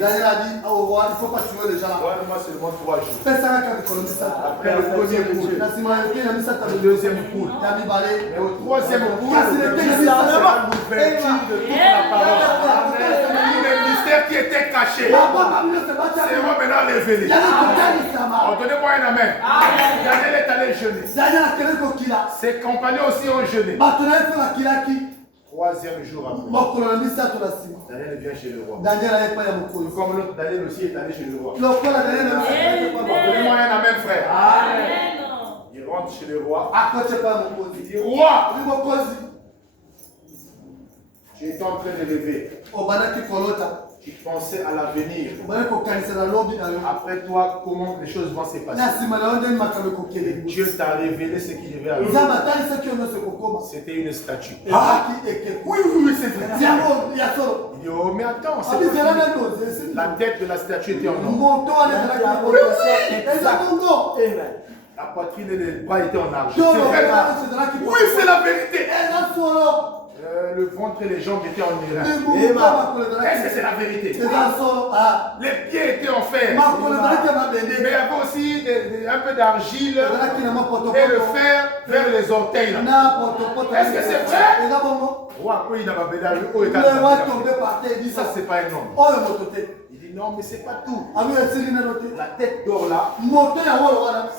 Daniel a dit au roi, il ne faut pas tuer les gens. Moi seulement 3 jours. Après le premier poule, le deuxième poule, et au troisième poule, c'est l'ouverture de toute la parole. Les mystères qui étaient cachés seront maintenant révélés. Donnez-moi un amen. Daniel est allé jeûner. Ses compagnons aussi ont jeûné. Troisième jour après, Daniel vient chez le roi. Comme l'autre Daniel aussi est allé chez le roi. Donnez-moi un amen, frère. Amen. Il rentre chez le roi. Il dit, roi, tu es en train de lever. Tu pensais à l'avenir. Après toi, comment les choses vont se passer? Dieu t'a révélé ce qui devait arriver. C'était une statue. Oui, c'est vrai. Il dit, oh, mais attends, la tête de la statue était en or. La poitrine et les bras étaient en argent. Oui, c'est la vérité. Le ventre et les jambes étaient en airain. Est-ce que c'est la vérité? Les pieds étaient en fer. Mais il y avait aussi un peu d'argile et le fer vers les orteils. Est-ce que c'est vrai? Il dit ça, c'est pas un homme. Il dit non, mais c'est pas tout. La tête d'or là,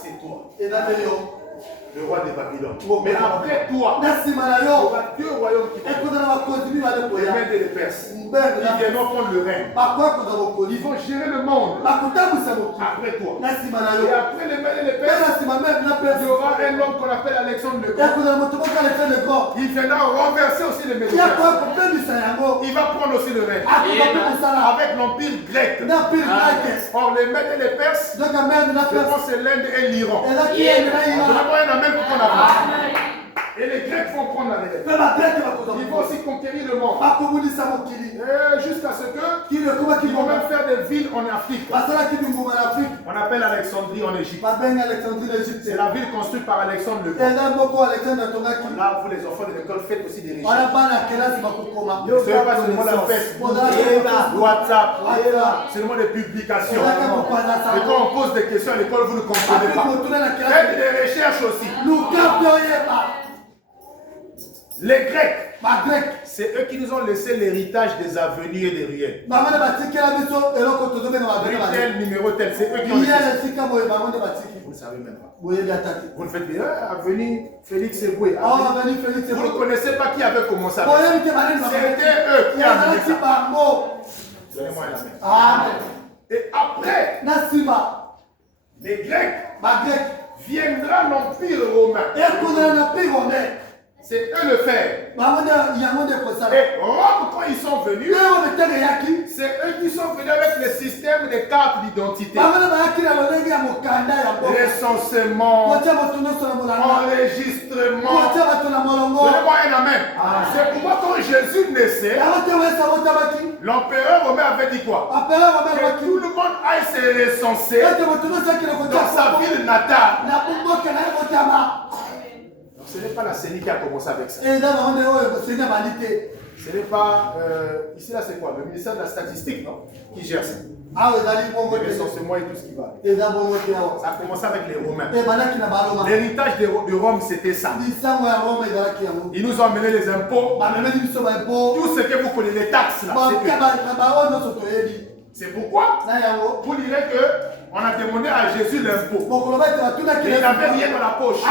c'est toi. Le roi de Babylone. Mais après toi, il y aura 2 royaumes qui vont. Les Mèdes et les Perses. Ils viendront prendre le règne. Ils vont gérer le monde. Après toi. Et après les Mèdes et les Perses, il y aura un homme qu'on appelle Alexandre le Grand. Il viendra renverser aussi les Mèdes et les Perses. Il va prendre aussi le règne. Avec l'empire grec. Or les Mèdes et les Perses, je pense c'est l'Inde et l'Iran. Même pour qu'on avance. Et les Grecs vont prendre la relève. Ils vont aussi conquérir le monde. Jusqu'à ce qu'ils vont même faire des villes en Afrique. On appelle Alexandrie en Égypte. C'est la ville construite par Alexandre le Grand. Là, vous les enfants de l'école, faites aussi des recherches. Ce n'est pas seulement la Facebook, WhatsApp, seulement des publications. Et quand on pose des questions à l'école, vous ne comprenez pas. Faites des recherches aussi. Les Grecs, c'est eux qui nous ont laissé l'héritage des avenues et des ruelles. Rue tel, numéro tel, c'est eux qui ont laissé. Vous ne savez même pas. Vous ne faites bien, avenue Félix Eboué. Vous ne connaissez pas qui avait commencé avec ça. C'était eux qui avaient ça. Donnez-moi la main. Amen. Et après, les Grecs, viendra l'Empire romain. C'est eux le faire. Et Rome, quand ils sont venus, c'est eux qui sont venus avec le système des cartes d'identité. Recensement, enregistrement. Donnez-moi un amen. C'est pourquoi quand Jésus naissait, l'empereur romain avait dit quoi? Que tout le monde aille se recenser dans sa ville natale. Ce n'est pas la CENI qui a commencé avec ça. Ce n'est pas... ici, là, c'est quoi? Le ministère de la Statistique, non? Qui gère ça. Le recensement et tout ce qui va. Ça a commencé avec les Romains. L'héritage de Rome, c'était ça. Ils nous ont amené les impôts. Tout ce que vous connaissez, les taxes, là. C'est pourquoi vous direz que on a demandé à Jésus l'impôt. Il n'avait rien dans la poche.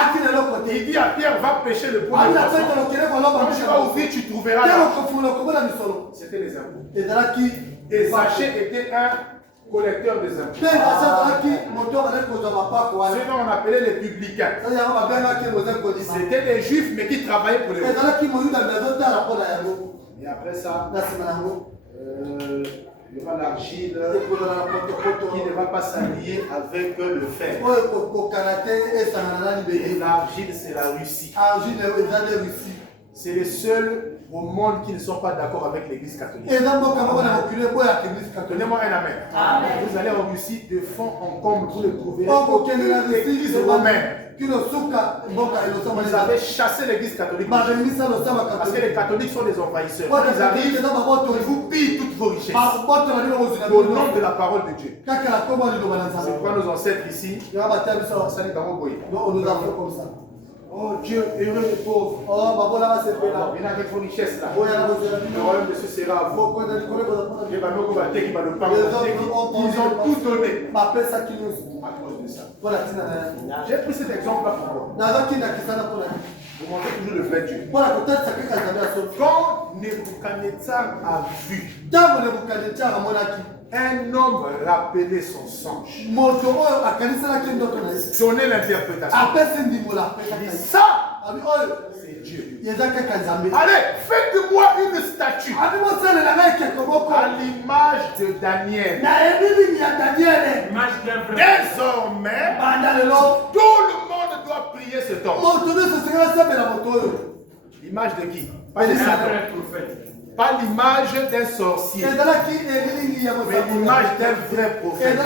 Il dit à Pierre, va pêcher le pot de poisson. Quand tu vas ouvrir, tu trouveras l'argent. C'était les impôts. Et Zachée était un collecteur des impôts. Ce dont on appelait les publicains. C'était des juifs, mais qui travaillaient pour les juifs. Et après ça, il y aura l'argile qui ne va pas s'allier avec le fer. Et l'argile, c'est la Russie. C'est les seuls au monde qui ne sont pas d'accord avec l'église catholique. Donnez-moi un amen. Vous allez en Russie de fond en comble, vous ne trouverez aucune église romaine. Ils avaient chassé l'église catholique. Parce que les catholiques sont des envahisseurs. Quand ils arrivent, ils vous pillent toutes vos richesses. Au nom de la parole de Dieu. C'est pourquoi nos ancêtres ici, on nous a fait comme ça. Oh Dieu, heureux les pauvres. Venez avec vos richesses là. Le royaume de Dieu sera à vous. Ils ont tout donné. À cause de ça. J'ai pris cet exemple là pour vous. Vous montrez toujours le vrai Dieu. Quand Nebuchadnezzar a vu un homme rappeler son songe, donner l'interprétation, il dit ça, c'est Dieu. Allez, faites-moi une statue à l'image de Daniel. Désormais, tout le monde doit prier cet homme. L'image de qui? Pas des prophètes. Pas l'image d'un sorcier, mais l'image d'un vrai prophète.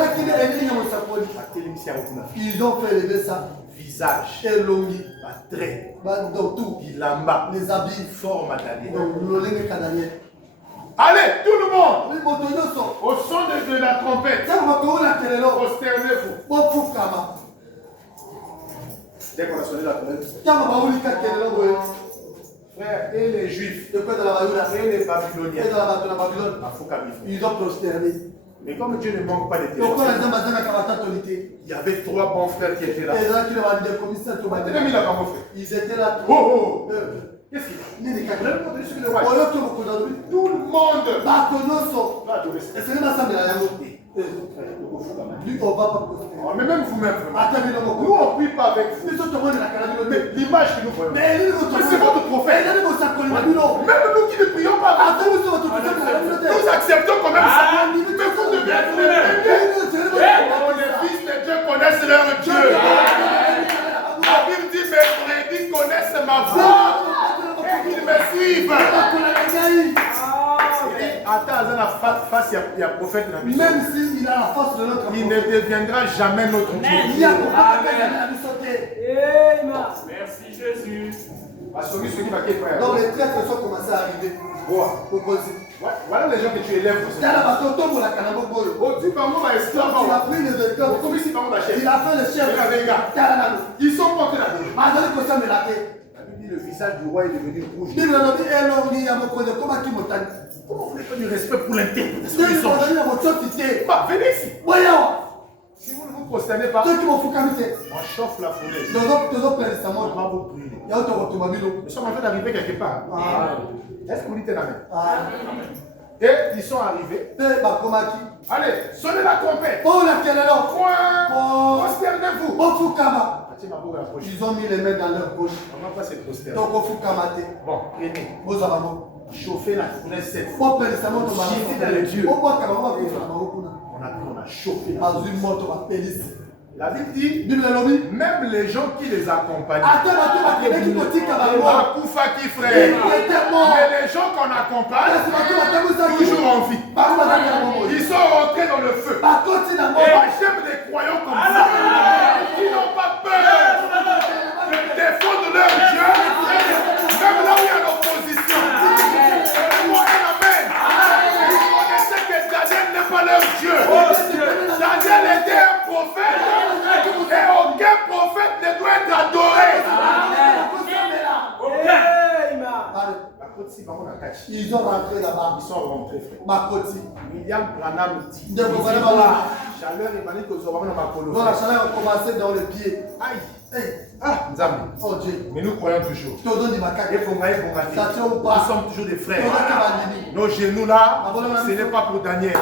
Ils ont fait lever ça. Visage, trait, bilamba, les habits, forme à Daniel. Allez, tout le monde, au son de la trompette, prosternez-vous. Dès qu'on a sonné la trompette, frère, et les Juifs, et les Babyloniens, ils ont prosterné. mais comme Dieu ne manque pas de témoins, il y avait 3 bons frères qui étaient là. Ils étaient là. Oh, qu'est-ce qu'il y a? Tout le monde va adorer ça. Lui, on va pas prospérer. Mais même vous-même, nous on ne prie pas avec vous. Mais l'image que nous voyons, c'est votre prophète. Même nous qui ne prions pas avec vous, nous acceptons quand même ça. Mais vous devez être les les fils de Dieu connaissent leur Dieu. La Bible dit, mes brebis connaissent ma voix et ils me suivent. Attends, face il y a prophète dans la Bible. Même s'il a la force de notre il ne deviendra jamais notre Dieu. Merci Jésus. Donc les traîtres sont commencés à arriver. Voilà les gens que tu élèves. Il a pris les vecteurs. Il Il a fait le chef. Ils sont contre la vie. La dit le visage du roi est devenu rouge. Comment vous n'avez pas du respect pour l'interprétation du songe? Bah, venez ici. Si vous ne vous prosternez pas, on chauffe la fournaise. On va vous brûler. Nous sommes en train d'arriver quelque part. Est-ce que vous dites amen? Et ils sont arrivés. Allez, sonnez la trompette. Prosternez-vous. Ils ont mis les mains dans leur bouche. On va pas se prosterner. Donc, il faut kamater. Bon, prenez. Chauffez la fournaise cette fois. On a chauffé la fournaise. La Bible dit, même les gens qui les accompagnent. Akoufaki frère. Mais les gens qu'on accompagne, toujours en vie. Ils sont rentrés dans le feu. J'aime les croyants comme ça. Qui n'ont pas peur de défendre leur Dieu, même là où il y a l'opposition. Moi, amen. Ils connaissaient que Daniel n'est pas leur Dieu. Daniel était un prophète. Et aucun prophète ne doit être adoré. Ils ont rentré là-bas. Ils sont rentrés, frère. Makoti. William Branham dit. Chaleur et Malik Ozobama dans ma colonie. Donc la chaleur a commencé dans le pied. Aïe. Ah, Nzambe. oh Dieu. Mais nous croyons toujours. Nous Nous sommes toujours des frères. Nos genoux là, ce n'est pas pour Daniel,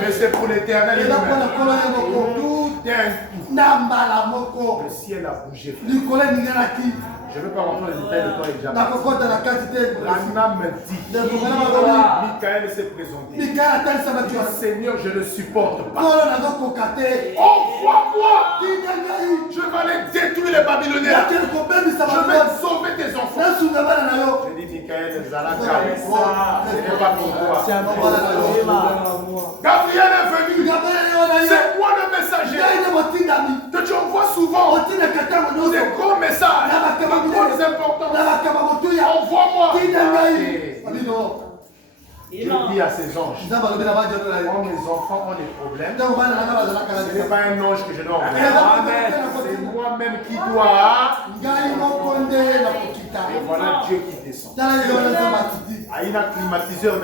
mais c'est pour l'éternel. Tout d'un coup, le ciel a bougé. Je ne veux pas rentrer dans les détails de toi et Jamal. Branham me dit, Michael s'est présenté. Seigneur, je ne supporte pas. Envoie-moi. Je vais aller détruire les Babyloniens. Je vais sauver tes enfants. Je dis, Michael, Zalaka, ce n'est pas pour toi. Gabriel est venu. C'est moi le messager que tu envoies souvent. Des gros messages. Très important. Envoie-moi. Je dis à ces anges, quand mes enfants ont des problèmes, ce n'est pas un ange que je dois envoyer. C'est moi-même qui dois. Et voilà Dieu qui descend. Il a un climatiseur.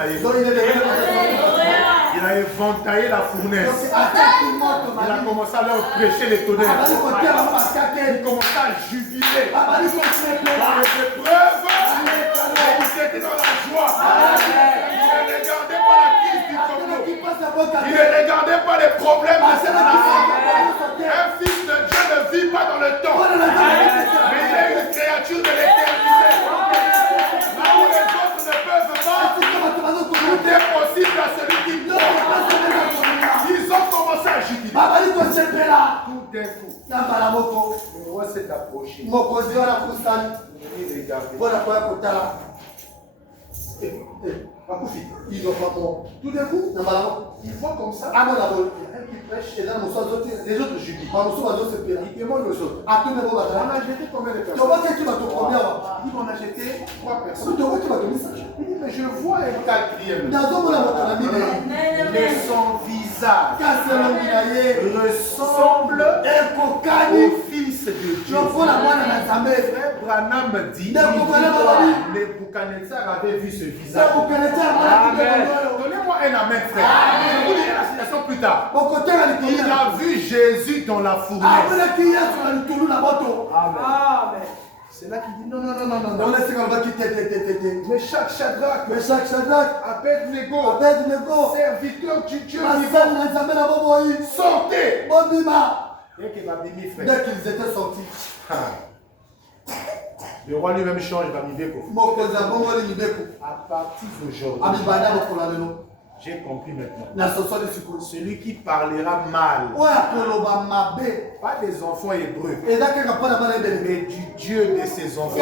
Il a éventaillé la fournaise. Il a commencé à leur prêcher les tonnerres. Il commençait à jubiler. Dans les épreuves, il était dans la joie. Il ne regardait pas la crise du Congo. Il ne regardait pas les problèmes de cette nation. Un fils de Dieu ne vit pas dans le temps. Mais il est une créature de l'éternité. Là où les autres ne peuvent pas, tout est possible à celui qui croit. Ils ont commencé à jubiler. Tout d'un coup, le roi s'est approché. Il regardait. Il doit pas mort. Tout d'un coup, il voit comme ça. Un qui prêche et dans les autres jubilent. Il demande aux autres. On a jeté combien de personnes? Il dit on a jeté 3 personnes. Il dit mais je vois un quatrième. Mais son visage ressemble au fils de Dieu. Frère Branham dit Nebuchadnezzar avait vu ce visage. Donnez-moi un amen, frère. Vous direz la citation plus tard. Il a vu Jésus dans la fournaise. Amen. C'est là qu'il dit non. Mais chaque Shadrach, Abednego, serviteur du Dieu vivant, sortez. Dès qu'ils étaient sortis, le roi lui-même change Bamibeko. À partir d'aujourd'hui, j'ai compris maintenant. Celui qui parlera mal, pas des enfants hébreux, mais du Dieu de ses enfants.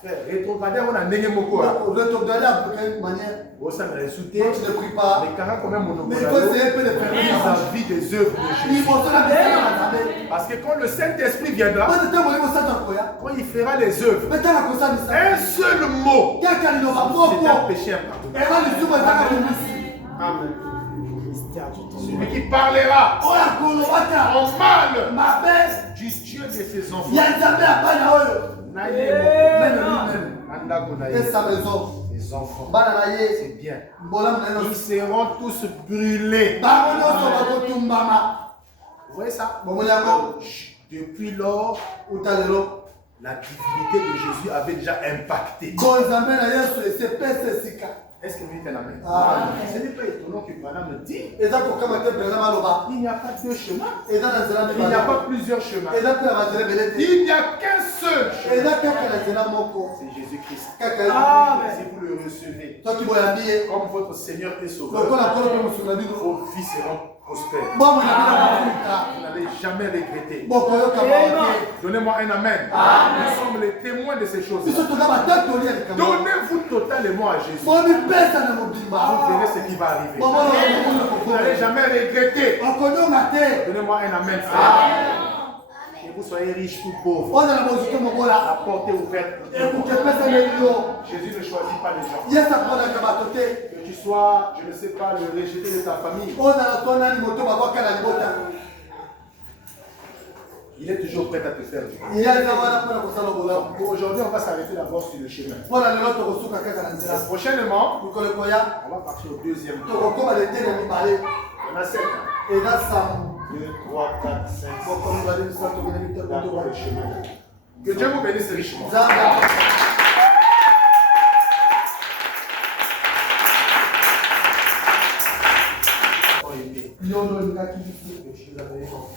Frère, rétrogradez, on a négé moko. Retrogradez à quelle manière? Tu ne pries pas. Mais quand même Mais il faut essayer de faire vis-à-vis des œuvres de Jésus. Parce que quand le Saint-Esprit viendra, quand il fera les œuvres, un seul mot, c'est un péché impardonnable. Amen. Celui qui parlera en mal du Dieu de ses enfants. Et sa maison. Les enfants, Bana na ye. c'est bien. Mbolam na Ils yo. seront tous brûlés. Bango nyonso bakotumbama. Vous voyez ça? Bomoni yango. Depuis lors, Utalelo. la divinité de Jésus avait déjà impacté. Bonzambe na Yesu esepese sika. Est-ce que vous dites amen? Amen. Ce n'est pas étonnant que Branham me dit Eza kokama te Branham aloba. il n'y a pas deux chemins. Eza na nzela Il n'y a mibale. pas plusieurs chemins. Eza pe na banzela ebele te. Il n'y a qu'un seul chemin. Eza kaka na nzela moko. C'est Jésus-Christ. Kaka Si vous le recevez soki boyambi ye. comme votre Seigneur et Sauveur, Lokola nkolo mpe mosunga bino. vos vies seront prospères. Bomoi na bino bakofuta. Vous n'allez jamais regretter. Bokoyoka maoke. Donnez-moi un amen. Nous sommes les témoins de ces choses. Biso toza batatoli ya likambo. Donnez-vous totalement à Jésus. Bomipesa na Vous mobimba. verrez ce qui va arriver. Bomona Vous n'allez jamais regretter. okonyonga te. Donnez-moi un amen. Que vous soyez riche ou pauvre, Ozala bozito mokola. la porte est ouverte. Ekuke pesa melio. Jésus ne choisit pas les gens. Yesu aponaka bato te. Que tu sois, je ne sais pas, le rejeté de ta famille. Ozala to nani moto babwaka na libota. Il est toujours prêt à te faire du bien. Ye aza wana mpona kosala bolamu. Pour aujourd'hui, on va s'arrêter d'abord sur le chemin. Mpona lelo tokosuka kaka na nzela. Prochainement, mikolo ekoya on va partir au deuxième tour. tokokoma lete na mibale. On a 7. Eza sango. 2, 3, 4, 5, 6. Moko mibale misato mina mitatu D'accord, le toba. chemin. Que Dieu vous bénisse richement. Nzambe. Nyono likaki biso.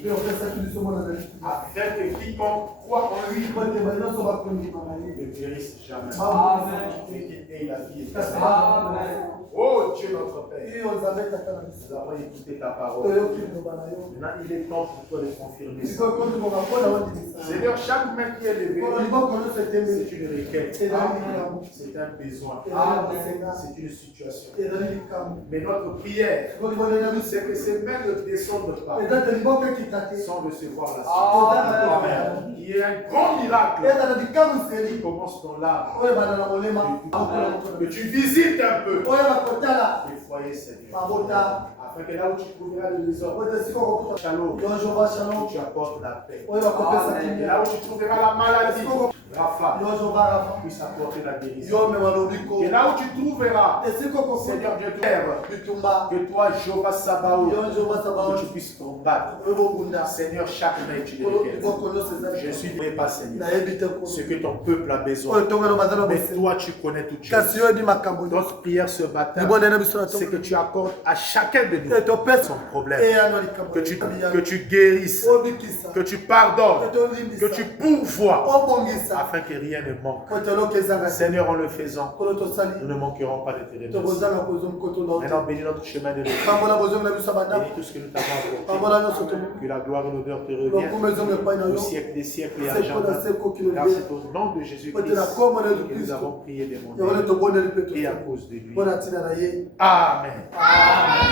Mpe opesaki biso mwana na litu. Afin que quiconque croit en lui Kote banyonso bakondima na ye. ne périsse jamais. Amen. Mais qu'il ait la vie Kasi éternelle. amen. Oh Dieu notre Père, Iyo nzambe tata na biso. nous avons écouté ta parole. Toyoki liloba na yo. Maintenant, il est temps pour toi de confirmer ça. Sikoyo kondima mpona wandimisa. Seigneur, chaque main qui est levée, Kono liboko nyonso c'est etembeli. une requête, Ezali likambo. c'est un besoin, Ezali bosenga. c'est une situation. Ezali likambo. Mais notre prière, Sikoyo liboko na biso. c'est que ces mains ne descendent pas Eza te liboko ekita te. sans recevoir la Amen. Il y a un grand miracle Eza na qui bikamuseli. commence dans l'âme. Oyo ebanda na molema. Que tu visites un peu Oyo bakotala. les foyers, Seigneur. Mabota. Afin que là où tu trouveras le désordre, Oyo sikoyo kokuta. shalom, Yo jova shalom. tu apportes la paix. Oyo bakopesa Et kimia. là où tu trouveras la maladie, Rafa, Yo jova rafa. puisse apporter la guérison. Yo mema lobiko. Et là où tu trouveras, Esiko kokuta. Seigneur Dieu, Père, Bitumba. que toi, Jéhovah Sabaoth, Yo jova que sabaoth. tu puisses combattre. Oyo bokunda. Seigneur, chaque main est une Oyo requête. liboko nyonso ezali. Je suis prêt, pas Seigneur. Nayebi te ko. Ce que ton peuple a besoin. Oyo tongana bazala Mais bosenga. toi, tu connais toutes choses. Kasi yo di makambo nyonso. Notre prière ce matin, Libonde na biso na c'est que tongo. tu accordes à chacun de nous Etopesa. son problème. Eyano likambo. Que tu guérisses, Obikisa. que tu pardonnes, Etolimbisa. que tu pourvoies, Obongisa. afin que rien ne manque. Kotoloka ezanga. Seigneur, en le faisant, Kono tosali. nous ne manquerons pas de te remercier. Tokozanga kozonga kotola. Maintenant, bénis notre chemin de vie. Pambola bozonga na biso banda. Bénis tout ce que nous t'avons apporté. Pambola nyonso tomo. Que la gloire et l'honneur te Lokumu reviennent ezonga epai na au yo. siècle des siècles et à Seko jamais. na seko kilo Car libe. c'est au nom de Jésus-Christ Kote na kombo na Yesu que nous Kristo. avons prié des Yabona mondes toboneli pe et à to. cause de lui. Bona tina na ye. Amen. Amen.